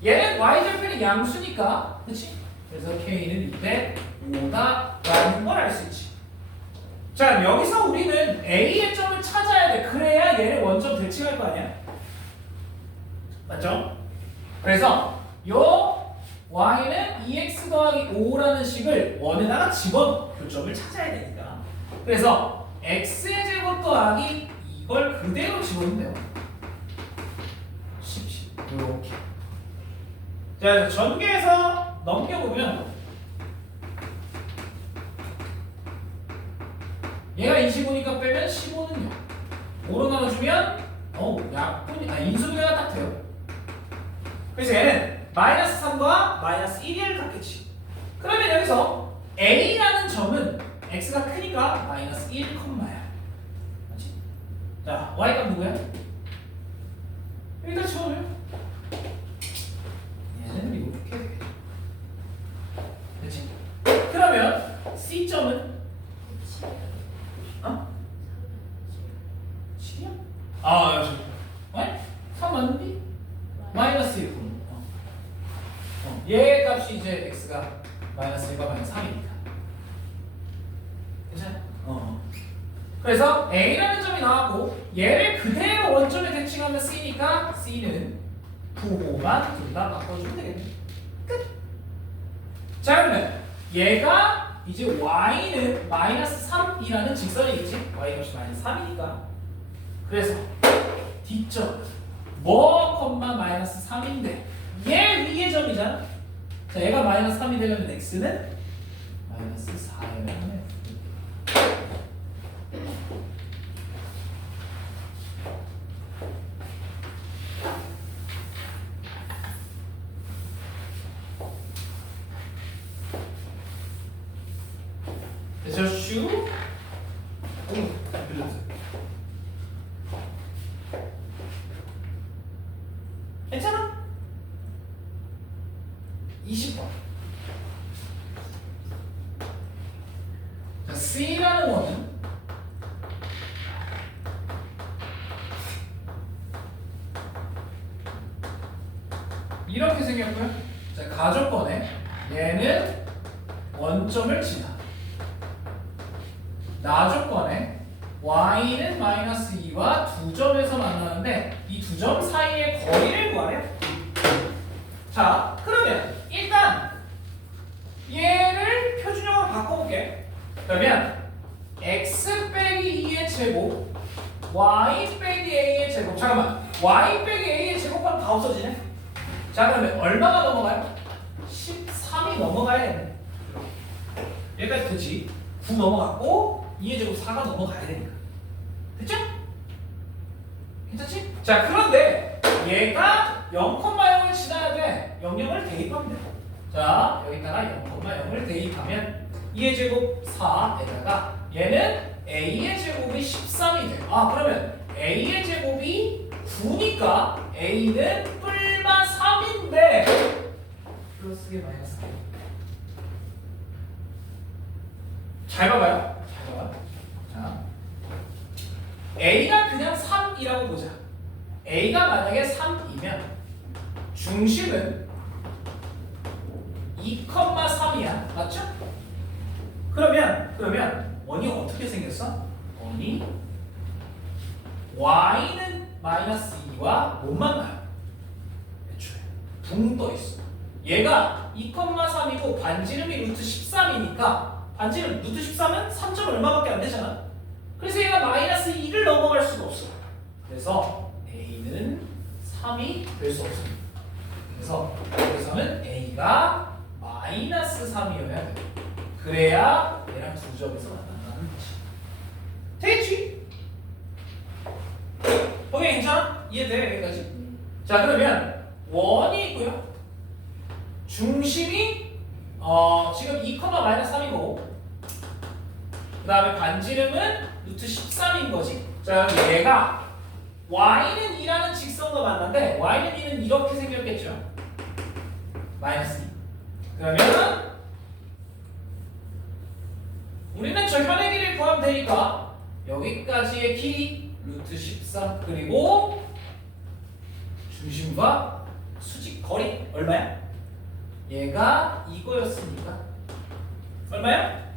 얘는 y절편이 양수니까 그치? 그래서 K는 205다라는 걸 알 수 있지. 자, 여기서 우리는 A의 점을 찾아야 돼. 그래야 얘를 원점 대칭할 거 아니야? 맞죠? 그래서 요 y는 2x 더하기 5라는 식을 원에다가 집어넣어. 교점을 찾아야 되니까. 그래서 x의 제곱 더하기 이걸 그대로 집어넣으면 돼요. 10 이렇게. 자, 전개해서 넘겨보면 얘가 25니까 빼면 15는요. 5로 나눠주면 약분이 인수분해가 딱 돼요. 그래서 얘는 마이너스 3과 마이너스 1을 갖겠지. 그러면 여기서 A라는 점은 x가 크니까 마이너스 1, 야 맞지? 자, y값 누구야? 여기다 집어넣으면 얘는 이렇게 되겠죠. 그치? 그러면 C점은 7이야? 아, 여기. 왜? 3 맞는데? 마이너스 1 분. 얘 값이 이제 x가 마이너스 1과 마이너스 3이니까. 괜찮아? 그래서 A라는 점이 나왔고 얘를 그대로 원점에 대칭하면 C니까 C는 부호만 둘 다 바꿔주면 되겠네. 끝. 자, 그러면 얘가 이제 y는 마이너스 3이라는 직선이겠지? y 값이 마이너스 3이니까. 그래서 D점 마이너스 3인데 얘 위의 점이잖아. 자, 얘가 마이너스 3이 되려면 x는 마이너스 4여야 하네. 됐죠? 슈? 빌려주세요. 괜찮아? 20번. 자, C라는 원은 이렇게 생겼고요. 자, 가족번에 얘는 원점을 지나. 나족번에 y는 마이너스 2와 두 점에서 만나는데 이 두 점 사이의 거리를 구하래요. 자, 그러면 일단 얘를 표준형으로 바꿔볼게. 그러면 x 빼기 2의 제곱 y 빼기 a의 제곱. 잠깐만, y 빼기 a의 제곱하면 다 없어지네. 자, 그러면 얼마가 넘어가요? 13이 넘어가야 돼. 여기까지 됐지? 9 넘어갔고 2의 제곱 4가 넘어가야 되니까. 됐죠? 괜찮지? 자, 그런데 얘가 0,0을 지나야 돼. 0,0을 대입하면 돼. 자, 여기다가 0,0을 대입하면 2의 제곱 4에다가 얘는 a의 제곱이 13이 돼. 아, 그러면 a의 제곱이 9니까 a는 뿔마 3인데 플러스게 마이너스 잘 봐봐요. 잘 봐봐. 자, a가 그냥 3이라고 보자. a가 만약에 3이면 중심은 2,3이야. 맞죠? 그러면 원이 어떻게 생겼어? 원이 y는 마이너스 2와 못 만나요. 애초에 붕 떠 있어. 얘가 2,3이고 반지름이 루트 13이니까 반지름 루트 13은 3점 얼마밖에 안 되잖아. 그래서 얘가 마이너스 2를 넘어갈 수가 없어. 그래서 a는 3이 될 수 없습니다. 그래서 여기서는 a가 마이너스 3이어야 돼. 그래야 얘랑 두 점에서 만난다는 거지. 되겠지? 거기 괜찮아? 이해돼? 여기까지? 자, 그러면 원이 있고요. 중심이 지금 2,-3이고 그 다음에 반지름은 루트 13인 거지. 자, 그럼 얘가 y는 2라는 직선과 만난데 y는 2는 이렇게 생겼겠죠. 마이너스 2. 그러면 우리는 저 현의 길이를 구하면 되니까 여기까지의 길이 루트 13 그리고 중심과 수직 거리 얼마야? 얘가 이거였으니까 얼마야?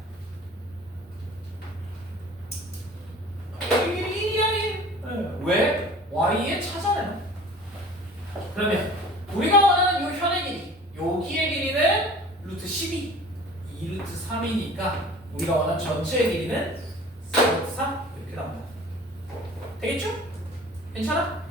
1이야 1. 왜? y의 차잖아요. 그러면 우리가 원하는 요 현의 길이, 여기의 길이는 루트 12, 2루트 3이니까 우리가 원하는 전체의 길이는 4루트 3 이렇게 나옵니다. 되겠죠? 괜찮아?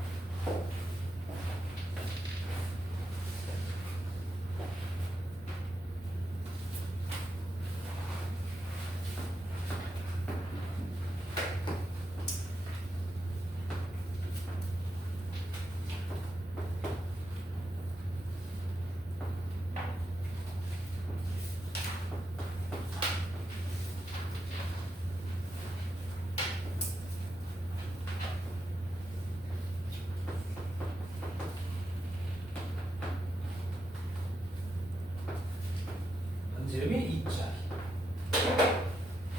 반지름이 2짜리.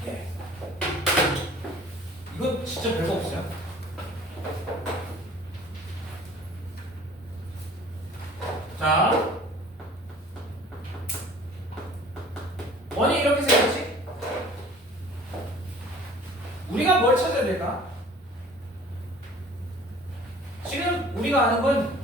예. 이건 진짜 별거 없어요. 자, 원이 이렇게 생겼지? 우리가 뭘 찾아야 될까? 지금 우리가 아는 건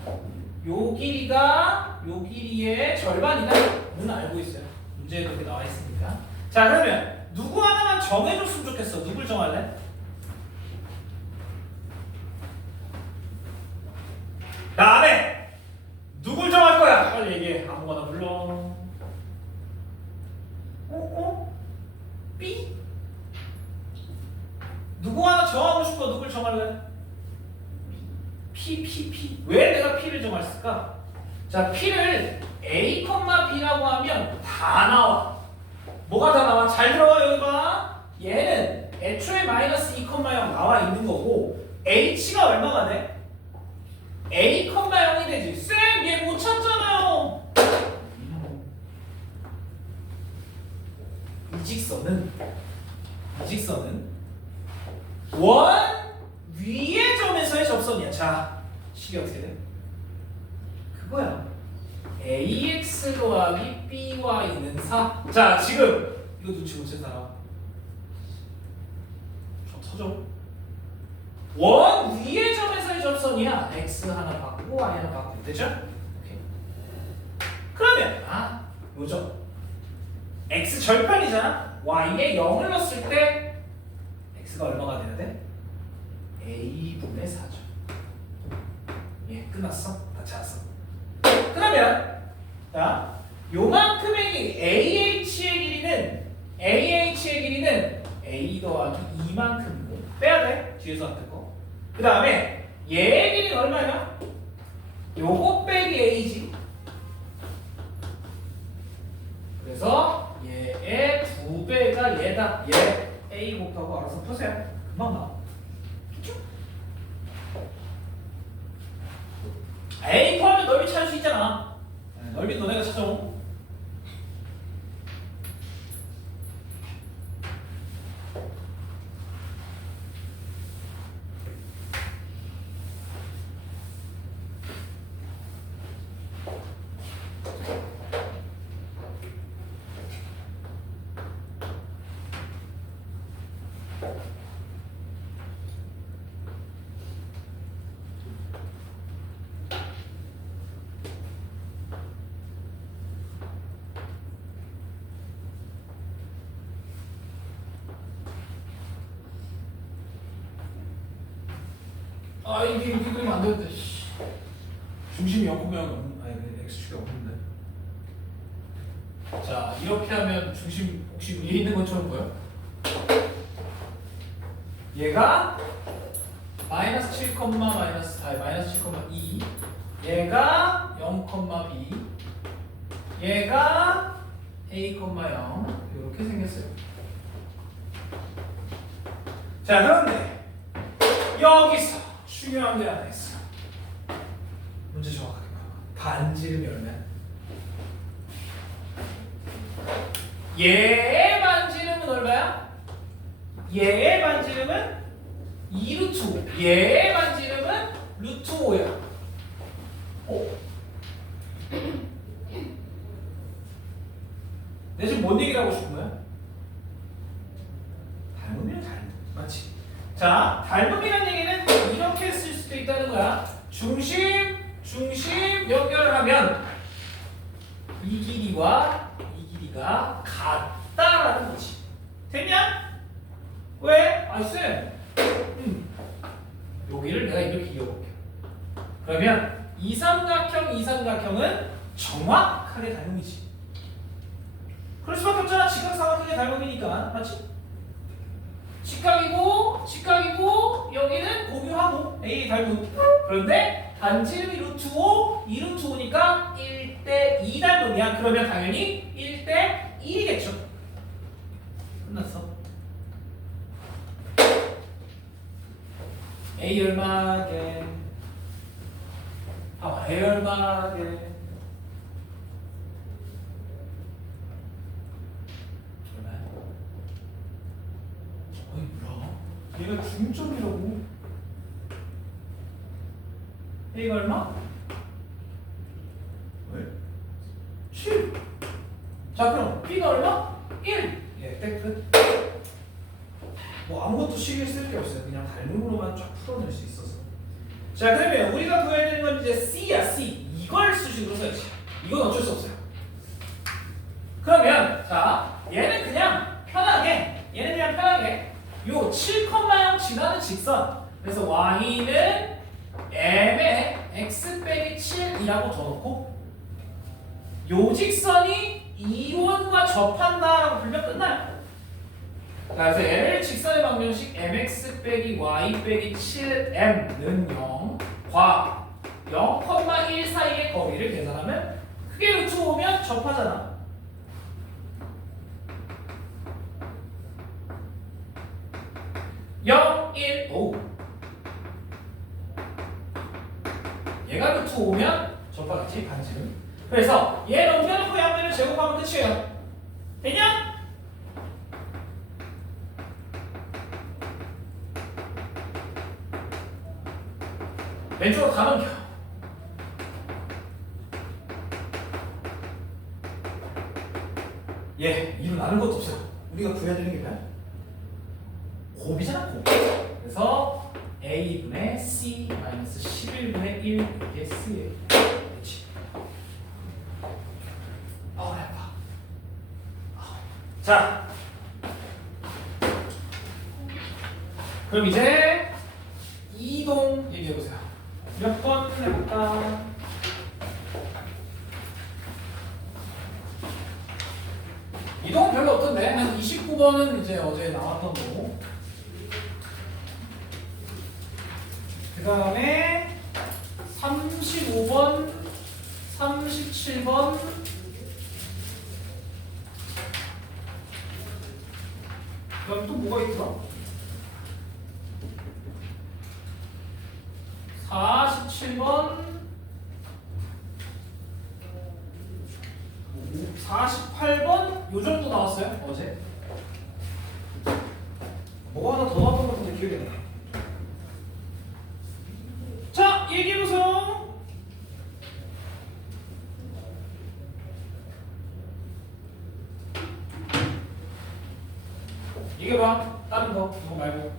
요 길이가 요 길이의 절반이다는 알고 있어요. 문제에 그렇게 나와 있으니까. 자, 그러면 누구 하나만 정해줬으면 좋겠어. 누굴 정할래? 나 안 해. 누굴 정할 거야? 빨리 얘기해. 아무거나 불러. B? 누구 하나 정하고 싶어? 누굴 정할래? P. 왜 내가 P를 정했을까? 자, P를 A, B라고 하면 다 나와. 뭐가 다 나와? 잘 들어와, 여기 봐. 얘는 애초에 마이너스 2,0 나와 있는 거고 H가 얼마가 돼? A, 0이 되지. 쌤, 얘 못 찾잖아요. 이 직선은 원 위의 점에서의 접선이야. 자, 식이 어떻게 돼? 그거야. ax 더하기 by는 4. 자, 지금 이거 눈치 못 챈 사람 저 터져. 원 위의 점에서의 접선이야. x 하나 바꾸고 y 하나 바꾸고. 됐죠? 오케이. 그러면 요점 x 절편이잖아. y에 0을 넣었을 때 x가 얼마가 돼야 돼? a분의 4죠. 예, 끝났어. 다 찾았어. 그러면 자, 요만큼의 AH의 길이는 A 더하기 2만큼이고 빼야 돼. 뒤에서 안 뜯고. 그 다음에 얘의 길이는 얼마냐? 요거 빼기 A지. 그래서 얘의 2배가 얘다. 얘 A 곱하고 알아서 푸세요. 금방 나와. A 포함면 넓이 찾을 수 있잖아. 넓이 너네가 찾아오. 이게 이렇게 그리면 안 되는데. 중심이 0,0 아니 x축이 없는데. 자, 이렇게 하면 중심 혹시 위에 있는 것처럼 보여? 얘가 마이너스 7, 마이너스 7,2. 얘가 0,b. 얘가 a, 0 이렇게 생겼어요. 자, 그런데 여기서 중요한 게 하나 있어. 문제 정확하게 봐. 반지름이 얼마야? 얘의 반지름은 얼마야? 얘의 반지름은 2루트 5. 얘의 반지름은 루트 5야. 내 지금 뭔 얘기를 하고 싶은 거야? 닮음이야 닮음. 맞지? 자, 닮음이라는 얘기는 이렇게 쓸 수도 있다는 거야. 중심 연결을 하면 이 길이와 이 길이가 같다라는 거지. 됐냐? 왜? 아, 쌤. 여기를 내가 이렇게 이어볼게. 그러면 이삼각형은 정확하게 닮음이지. 그럴 수밖에 없잖아. 직각삼각형의 닮음이니까. 맞지? 직각이고 여기는 공유하고 A 닮음. 그런데 반지름이 루트 5, 2 루트 5니까 1대2 닮음이야. 그러면 당연히 1대1이겠죠. 끝났어. A 얼마게? A 얼마게? 얼마야? 어이 뭐야? 얘가 중점이라고. A가 얼마? 왜? 7. 자 그럼 B가 얼마? 1. 예, 끝. 뭐 아무것도 신경 쓸 게 없어요. 그냥 닮음으로만 쫙 풀어낼 수 있어서. 자 그러면 우리가 구해야 되는 건 이제 C야 C. 이걸 수식으로 써야지. 이건 어쩔 수 없어요. 그러면 자 얘는 그냥 편하게 요 7,0 지나는 직선. 그래서 y는 m의 x 빼기 7이라고 적어놓고 요 직선이 이원과 접한다라고 불면 끝나요. 그래서 m을 직선의 방정식 mx 빼기 y 빼기 7m는 0, 과 0,1 사이의 거리를 계산하면 크게 루트 오면 접하잖아. 영, 1, 5. 얘가 루트 오면 접하겠지, 반지름. 그래서 얘 넘겨놓고 양면을 제곱하면 끝이에요. 되냐? 왼쪽으로 다 넘겨. 예, 이로 나눌 것도 없어요. 우리가 구해야 되는 게 뭐야? 곱이잖아, 곱. 그래서 A분의 C 마이너스 11분의 1 이게 C예요. 그렇지. 아파. 자, 그럼 이제 이동 얘기해보세요. 몇 번 해볼까? 이동은 별로 없던데 한 29번은 이제 어제 나왔던 거고 그 다음에 35번 37번 그 다음 또 뭐가 있더라? 47번 48번 요 정도 나왔어요 어제. 뭐가 하나 더 나왔던 것 같은데 기억이 안 나. 자 얘기해보세요. 얘기해봐. 다른 거 이거 말고.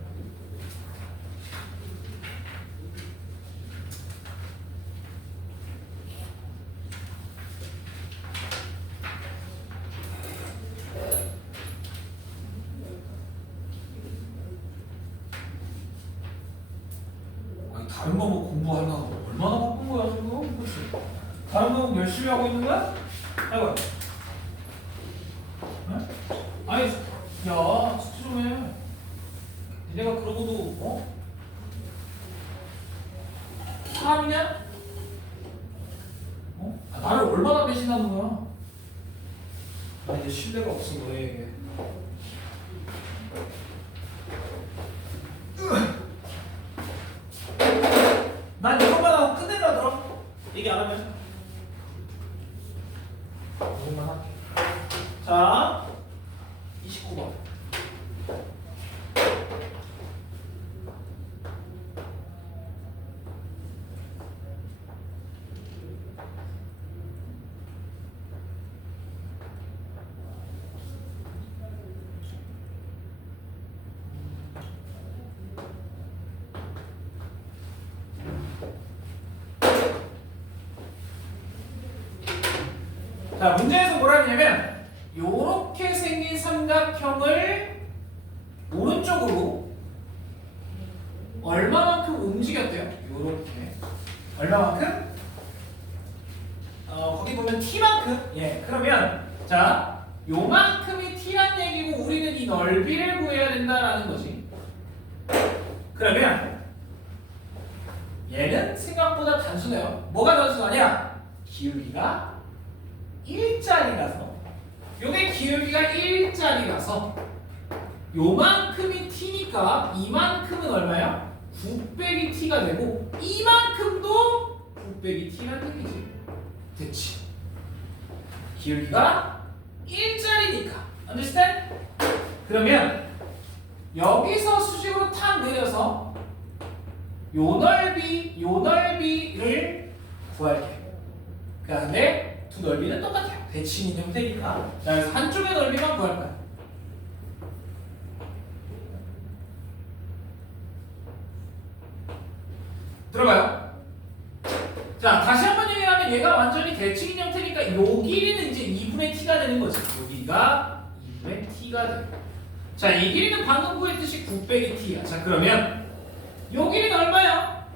다른 과목 공부하려고 얼마나 바쁜 거야 지금? 그치? 다른 과목 열심히 하고 있는 거야? 해봐. 네? 아니, 야, 숙제 좀 해. 니네가 그러고도 어? 사람이냐? 어? 아, 나를 얼마나 배신하는 거야? 나 이제 신뢰가 없어 너에게. 난 이것만 하고 끝낸다 그럼 얘기 안 하면 이것만 할게. 자 29번 자, 문제에서 뭐라 했냐면 요렇게 생긴 삼각형을 오른쪽으로 얼마만큼 움직였대요. 요렇게 얼마만큼? 거기 보면 t만큼. 예, 그러면 자, 요만큼이 t란 얘기고 우리는 이 넓이를 구해야 된다라는 거지. 그러면 얘는 생각보다 단순해요. 뭐가 단순하냐? 기울기가 1짜리라서, 요게 기울기가 1짜리라서 요만큼이 t니까 이만큼은 얼마야? 9 빼기 t가 되고 이만큼도 9 빼기 t라는 얘기지. 됐지? 기울기가 1짜리니까. understand? 그러면 여기서 수직으로 탁 내려서 요 넓이를 구할게. 그 다음에 두 넓이는 똑같아요. 대칭 형태니까. 자, 그래서 한쪽의 넓이만 구할 거야. 들어봐요. 자, 다시 한번 얘기하면 얘가 완전히 대칭 형태니까 요 길이는 이제 2분의 t가 되는 거지. 여기가 2분의 t가 돼. 자, 이 길이는 방금 구했듯이 9 빼기 t야. 자, 그러면 요 길이는 얼마야?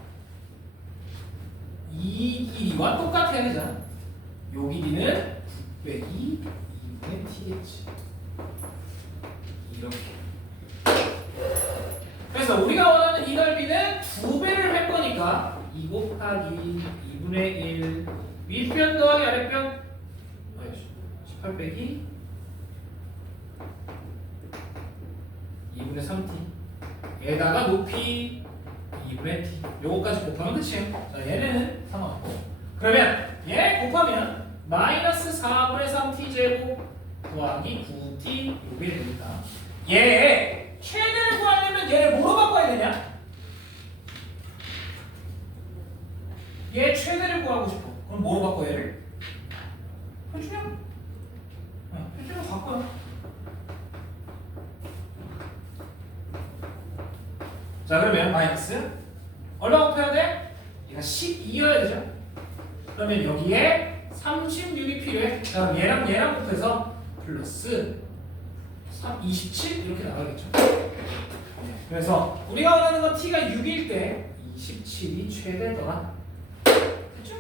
이 길이와 똑같아야 되잖아. 요 길이는 9 빼기 2분의 t겠지. 이렇게. 그래서 우리가 원하는 이 넓이는 2배를 할 거니까 2 곱하기 2분의 1 윗변 더하기 아랫변 18 빼기 2분의 3t 에다가 높이 2분의 t 요거까지 곱하면 끝이에요. 자, 얘는 상관없고, 그러면 얘 곱하면 마이너스 4분의 3t 제곱 더하기 9t 요게 됩니다. 얘 최대를 구하려면 얘를 뭐로 바꿔야 되냐? 얘 최대를 구하고 싶어. 그럼 뭐로 바꿔 얘를? 표준형? 표준형 바꿔요. 자, 그러면 마이너스 얼마 곱해야 돼? 얘가 12여야 되죠? 그러면 여기에 36이 필요해. 그럼 얘랑 곱해서 플러스 27 이렇게 나가겠죠. 그래서 우리가 원하는 건 t가 6일 때 27이 최대더라. 그렇죠?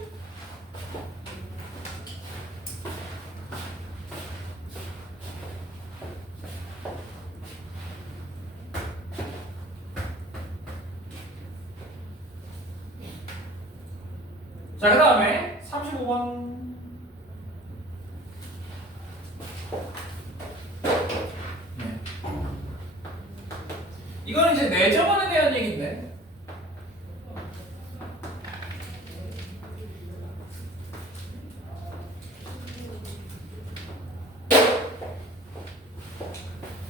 자, 그 다음에 35번. 이거는 이제 내저번에 대한 얘기인데,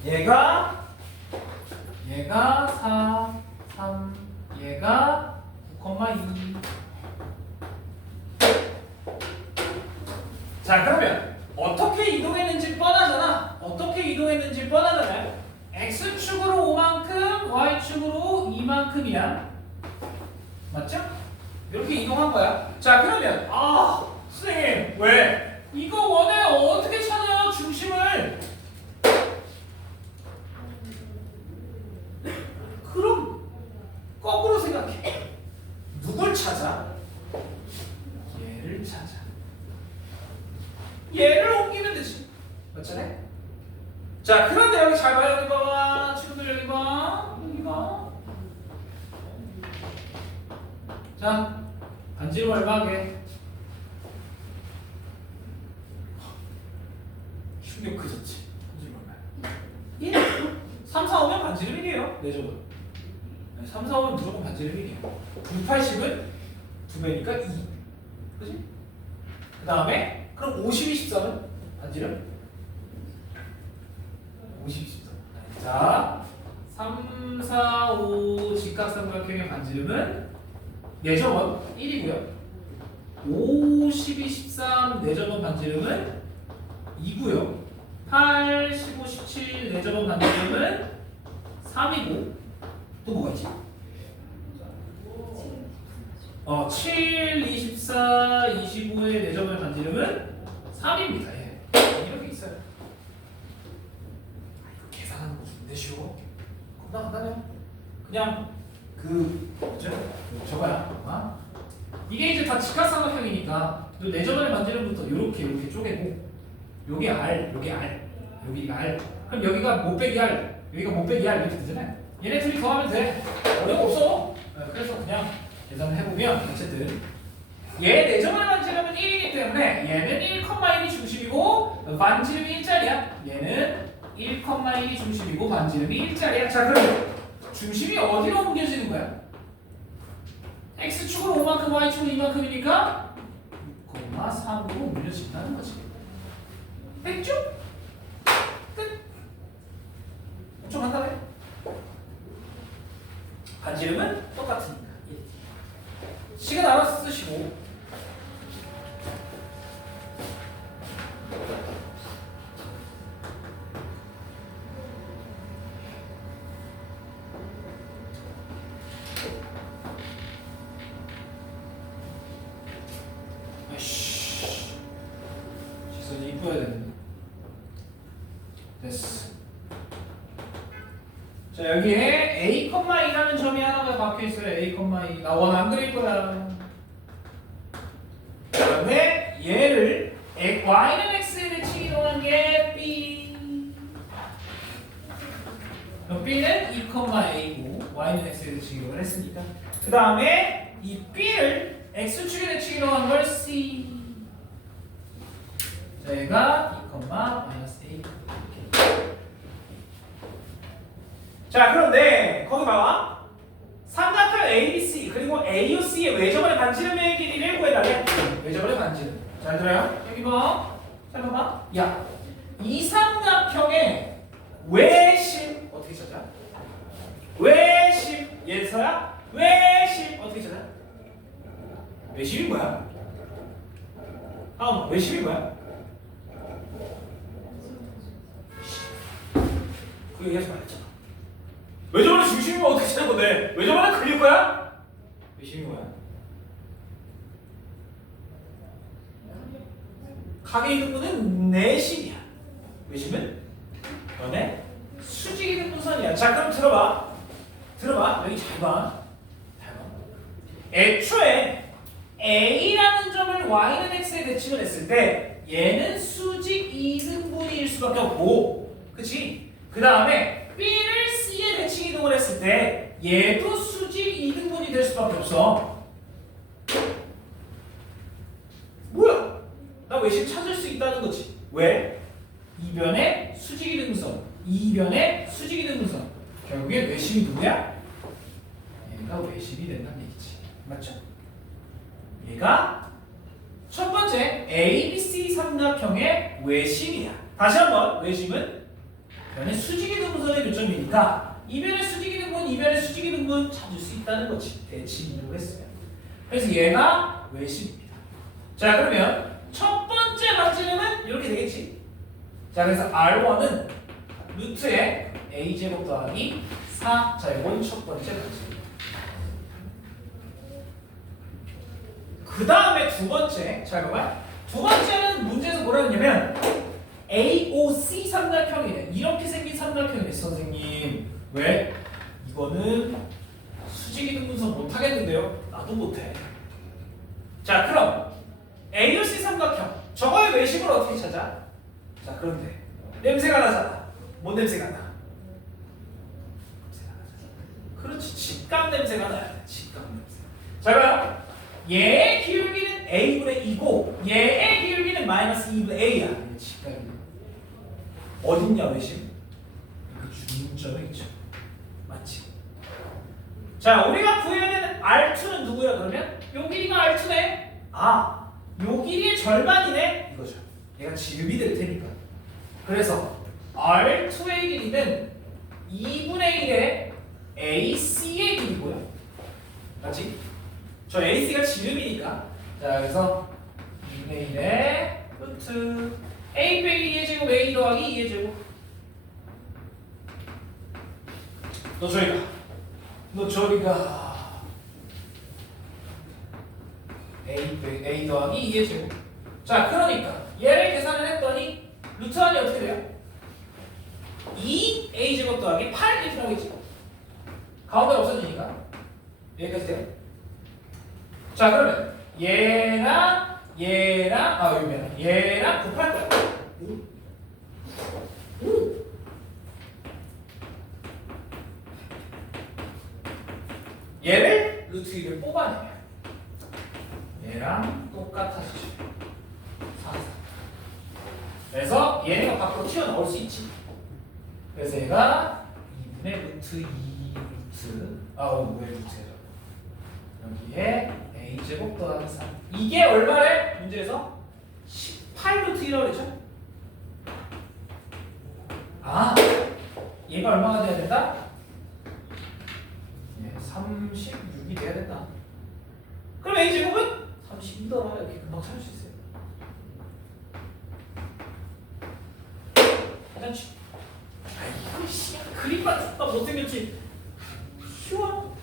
얘가 4, 3, 얘가 9,2. 자, 그러면 어떻게 이동했는지 뻔하잖아요. x축으로 5만큼, y축으로 2만큼이야. 맞죠? 이렇게 이동한 거야. 자, 그러면 선생님 왜? 이거 원해 어떻게 찾아요? 중심을. 그럼 거꾸로 생각해. 누굴 찾아? 얘를 찾아. 얘를 옮기면 되지. 맞잖아요? 자, 그런데 여기 잘 봐요. 여기 봐봐. 친구들 여기 봐. 여기 봐. 자, 반지름 얼마게? 충격 크졌지. 반지름 얼마야? 1. 3, 4, 5면 반지름 1이에요. 내적은. 3, 4, 5면 무조건 반지름 1이에요. 680은 2배니까 2. 그지? 그 다음에 그럼 50, 24는 반지름? 50, 24. 자, 3, 4, 5 직각삼각형의 반지름은 내점원 1이고요. 5, 12, 13 내점원 반지름은 2고요. 8, 15, 17 내점원 반지름은 3이고, 또 뭐가 있지? 7, 24, 25의 내점원 반지름은 3입니다. 예. 이렇게 있어요. 계산하는 거 좋은데 쉬워. 겁나 간단해요. 그냥 뭐죠? 저거야. 어? 이게 이제 다 직각삼각형이니까 네 점을 만지는부터 이렇게 쪼개고 요게 R, 요게 R, 여기가 R. 그럼 여기가 못 빼기 R, 여기가 못 빼기 R 이렇게 되잖아요. 얘네 둘이 더하면 돼. 어려운 거 없어. 그래서 그냥 계산을 해보면 어쨌든 얘 네 점을 만지려면 1이기 때문에 얘는 1,1이 중심이고 반지름이 1짜리야. 얘는 1,1이 중심이고 반지름이 1짜리야. 자 그럼 중심이 어디로 옮겨지는 거야? X축으로 5만큼, Y축으로 2만큼이니까 6,3으로 옮겨진다는 거지. 됐죠? 끝. 엄청 간단해. 반지름은 똑같으니까. 시간 알아서 쓰시고. 시선이 이뻐야 되는데. 됐어. 자 여기에 A,2라는 점이 하나가 박혀있어요. A,2 나 원 안 그릴 거야. 그런데 얘를 Y는 X에 대칭 이동한 게 B. 그럼 B는 2,A고 Y는 X에 대칭 이동을 했으니까 그 다음에 이 B를 X축에 대칭 이동한 걸 C. 자 얘가 2,-A. 자 그런데 거기 봐봐. 삼각형 ABC 그리고 AOC의 외접원의 반지름의 길이를 구해달래. 외접원의 반지름. 잘 들어요? 여기 봐. 잘 봐봐. 야, 이 삼각형의 외심 어떻게 찾아? 외심 예서야? 외심 어떻게 찾아? 외심이 뭐야? 외심이 뭐야? 그 얘기하지 말랬잖아. 외접원의 중심이면 어떻게 찾는 건데? 외접원은 그릴 거야? 외심이 뭐야? 각의 이등분은 내심이야. 외심은 너네 수직 이등분선이야. 자 그럼 들어봐. 여기 잘 봐. 애초에 A라는 점을 Y는 X에 대칭을 했을 때 얘는 수직 이등분일 수밖에 없고, 그치? 그 다음에 B를 C에 대칭 이동을 했을 때 얘도 수직 이등분이 될 수밖에 없어. 뭐야? 나 외심 찾을 수 있다는 거지. 왜? 이변의 수직 이등분선, 이변의 수직 이등분선. 결국에 외심이 누구야? 얘가 외심이 된다는 얘기지. 맞죠? 얘가 첫 번째 ABC 삼각형의 외심이야. 다시 한번 외심은 변의 수직이 등분선의 교점이니까 이변의 수직이 등분, 이변의 수직이 등분 찾을 수 있다는 거지. 대칭이라고 했어요. 그래서 얘가 외심입니다. 자 그러면 첫 번째 반지름은 이렇게 되겠지. 자 그래서 R1은 루트에 A제곱 더하기 4. 자 이건 첫 번째 반지름. 그 다음에 두 번째, 잘 봐봐요. 두 번째는 문제에서 뭐라 했냐면 AOC 삼각형이래. 이렇게 생긴 삼각형이래. 선생님 왜? 이거는 수직이 등분선 못하겠는데요? 나도 못해. 자 그럼 AOC 삼각형 저거의 외심을 어떻게 찾아? 자 그런데 냄새가 나잖아. 뭔 냄새가 나? 그렇지, 직각 냄새가 나야 돼. 직각 냄새. 자 그럼 얘의 기울기는 A분의 2고 얘의 기울기는 마이너스 2분의 A야. 직각이 어딨냐 외심? 그 중점에 있죠. 맞지? 자 우리가 구해야 되는 R2는 누구야 그러면? 요 길이가 R2네. 아, 요 길이의 절반이네 이거죠. 얘가 지름이 될 테니까. 그래서 R2의 길이는 2분의 1의 AC의 길이고요. 맞지? 저 AC가 지름이니까. 자 그래서 2분의 1의 루트 A 빼기 2의 제곱 A 더하기 2의 제곱. 너 저리 가. A 더하기 2의 제곱. 자 그러니까 얘를 계산을 했더니 루트 안이 어떻게 돼요? 2a제곱 더하기 8 이렇게 나오겠지? 가운데 없어지니까 여기까지 돼요? 자 그러면 얘랑 얘랑 곱할 거야. 얘를 루트 2를 뽑아내면 얘랑 똑같아지죠. 4. 그래서 얘네가 밖으로 튀어나올 수 있지. 그래서 얘가 2분의 루트 2 루트 왜 루트예요? 여기에 a제곱 더하기 3 이게 얼마래? 문제에서 18루트 1이라고 그랬죠? 아 얘가 얼마가 돼야 된다? 36이 돼야 된다. 그럼 a제곱은 32더라 이렇게 금방 찾을 수 있어요. 괜찮지? 이거 씨 그림만 줬다 못생겼지. 쉬워.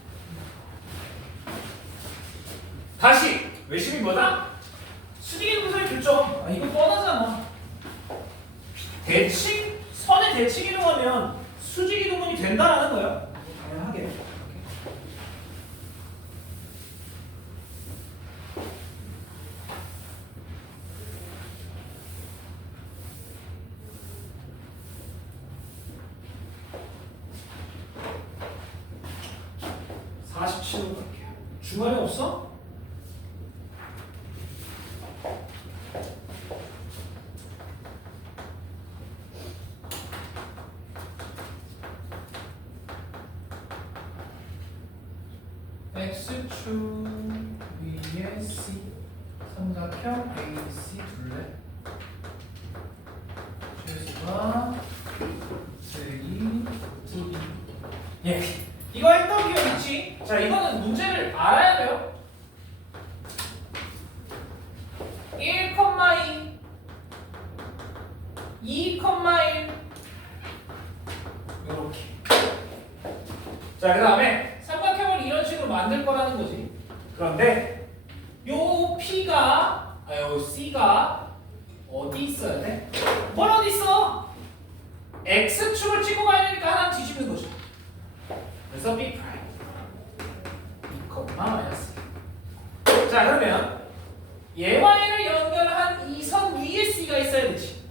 다시 외심이 뭐다? 수직의 분선의 교점. 이거 뻔하잖아. 선의 대칭 이동하면 수직 이동분이 된다라는 거예요. 당연하게. 중간에 없어? X축 위에 C 삼각형 ABC 둘레 최소가 3, 2, 예. 이거 했던 기억 있지? 자, 이거는 문제를 알아야 돼요. 1, 2, 2, 1 요렇게. 자, 그 다음에 삼각형을 이런 식으로 만들 거라는 거지. 그런데 요 P가 요 C가 어디 있어야 돼? 뭘 어디 있어? X축을 찍고 가야 되니까 하나 뒤집는 거죠. 그래서 B 프라임 2, 마이너스. 자 그러면 얘와 얘를 연결한 이 선 위에 C가 있어야 되지.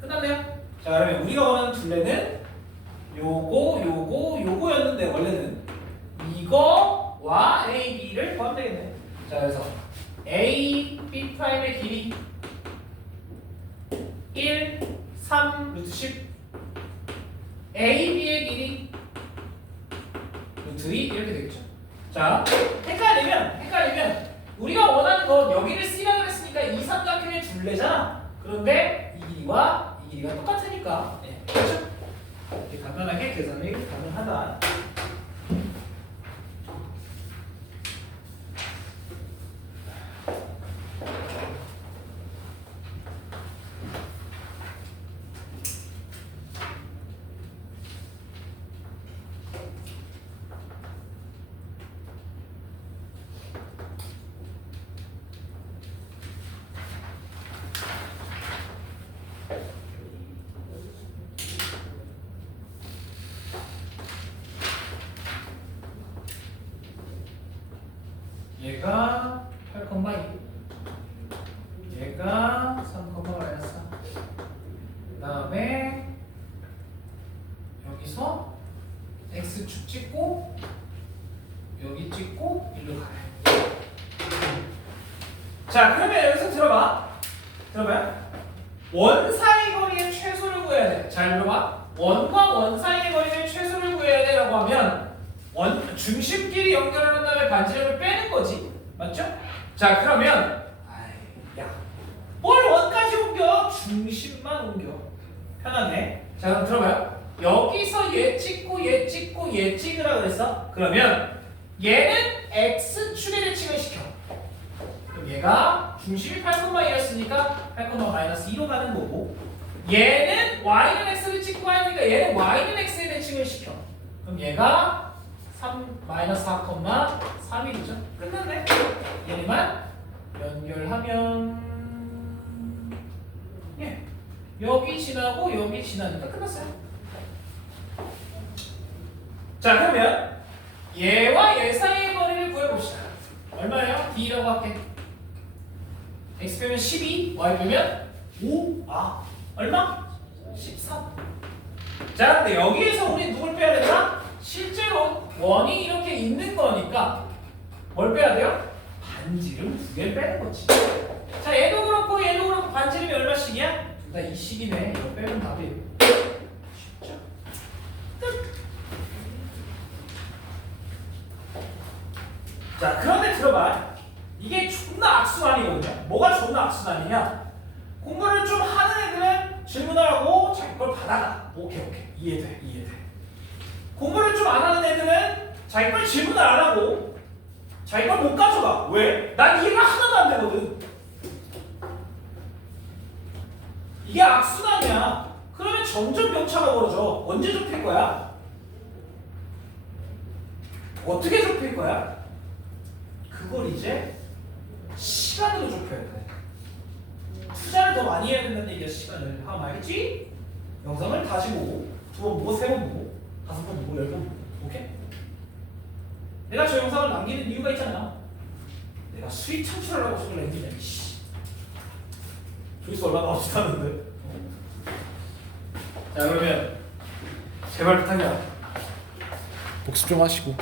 끝났네요. 자 그러면 우리가 원하는 둘레는 요거였는데 원래는 이거와 A, B를 구하면 되겠네. 자 그래서 A, B 프라임의 길이 1, 3, 루트 10 A, B의 길이 루트 2 이렇게 되겠죠. 자, 헷갈리면 우리가 원하는 건 여기를 C라고 했으니까 이 삼각형의 둘레잖아. 그런데 이 길이와 이 길이가 똑같으니까 그렇죠? 이렇게 간단하게 계산이 가능하다. 얘가 8,2 얘가 3,-4 그 다음에 여기서 X축 찍고 여기 찍고 일로 가요. 자 그러면 여기서 들어봐. 원 사이 거리의 최소를 구해야 돼. 잘 들어봐. 원과 원 사이의 거리의 최소를 구해야 돼라고 하면 중심끼리 연결하는 다음에 반지름을 빼는 거지. 맞죠? 자 그러면 뭘 원까지 옮겨? 중심만 옮겨. 편하네. 자 그럼 들어봐요. 여기서 얘 찍고 얘 찍고 얘 찍으라 그랬어. 그러면 얘는 X축의 대칭을 시켜. 그럼 얘가 중심이 8,2였으니까 8,-2로 가는 거고, 얘는 Y는 X를 찍고 하니까 얘는 Y는 X의 대칭을 시켜. 그럼 얘가 3-4,3이 되죠? 끝났네. 얘만 연결하면 여기 지나고 여기 지나니까 끝났어요. 자 그러면 얘와 얘 사이의 거리를 구해봅시다. 얼마예요? D라고 할게. X 빼면 12, Y 빼면 5. 얼마? 13. 자 근데 여기에서 우리 누굴 빼야 되나? 실제로 원이 이렇게 있는 거니까 뭘 빼야 돼요? 반지름 2개를 빼는 거지. 자 얘도 그렇고 반지름이 얼마씩이야? 둘 다 2씩이네. 이거 빼면 답이에요. 쉽죠? 끝. 자 그런데 들어봐. 이게 존나 악순환이거든요. 뭐가 존나 악순환이냐? 공부를 좀 하는 애들은 질문을 하고 자기 걸 받아가. 오케이 이해돼. 공부를 좀 안 하는 애들은 자기 걸 질문을 안 하고 자기 걸 못 가져가. 왜? 난 이해가 하나도 안 되거든. 이게 악순환이야. 그러면 점점 격차가 벌어져. 언제 좁힐 거야? 어떻게 좁힐 거야? 그걸 이제 시간으로 좁혀야 돼. 투자를 더 많이 해야 된다는 얘기야. 시간을. 알겠지? 영상을 다시 보고 2번 보고 3번 보고 5번 보고 10번 보고. 오케이? 내가 저 영상을 남기는 이유가 있잖아. 내가 수익 창출을 하고 싶은 랭기냐. 조회수 얼마 나오지도 않는데. 자 그러면 제발 부탁이야. 복습 좀 하시고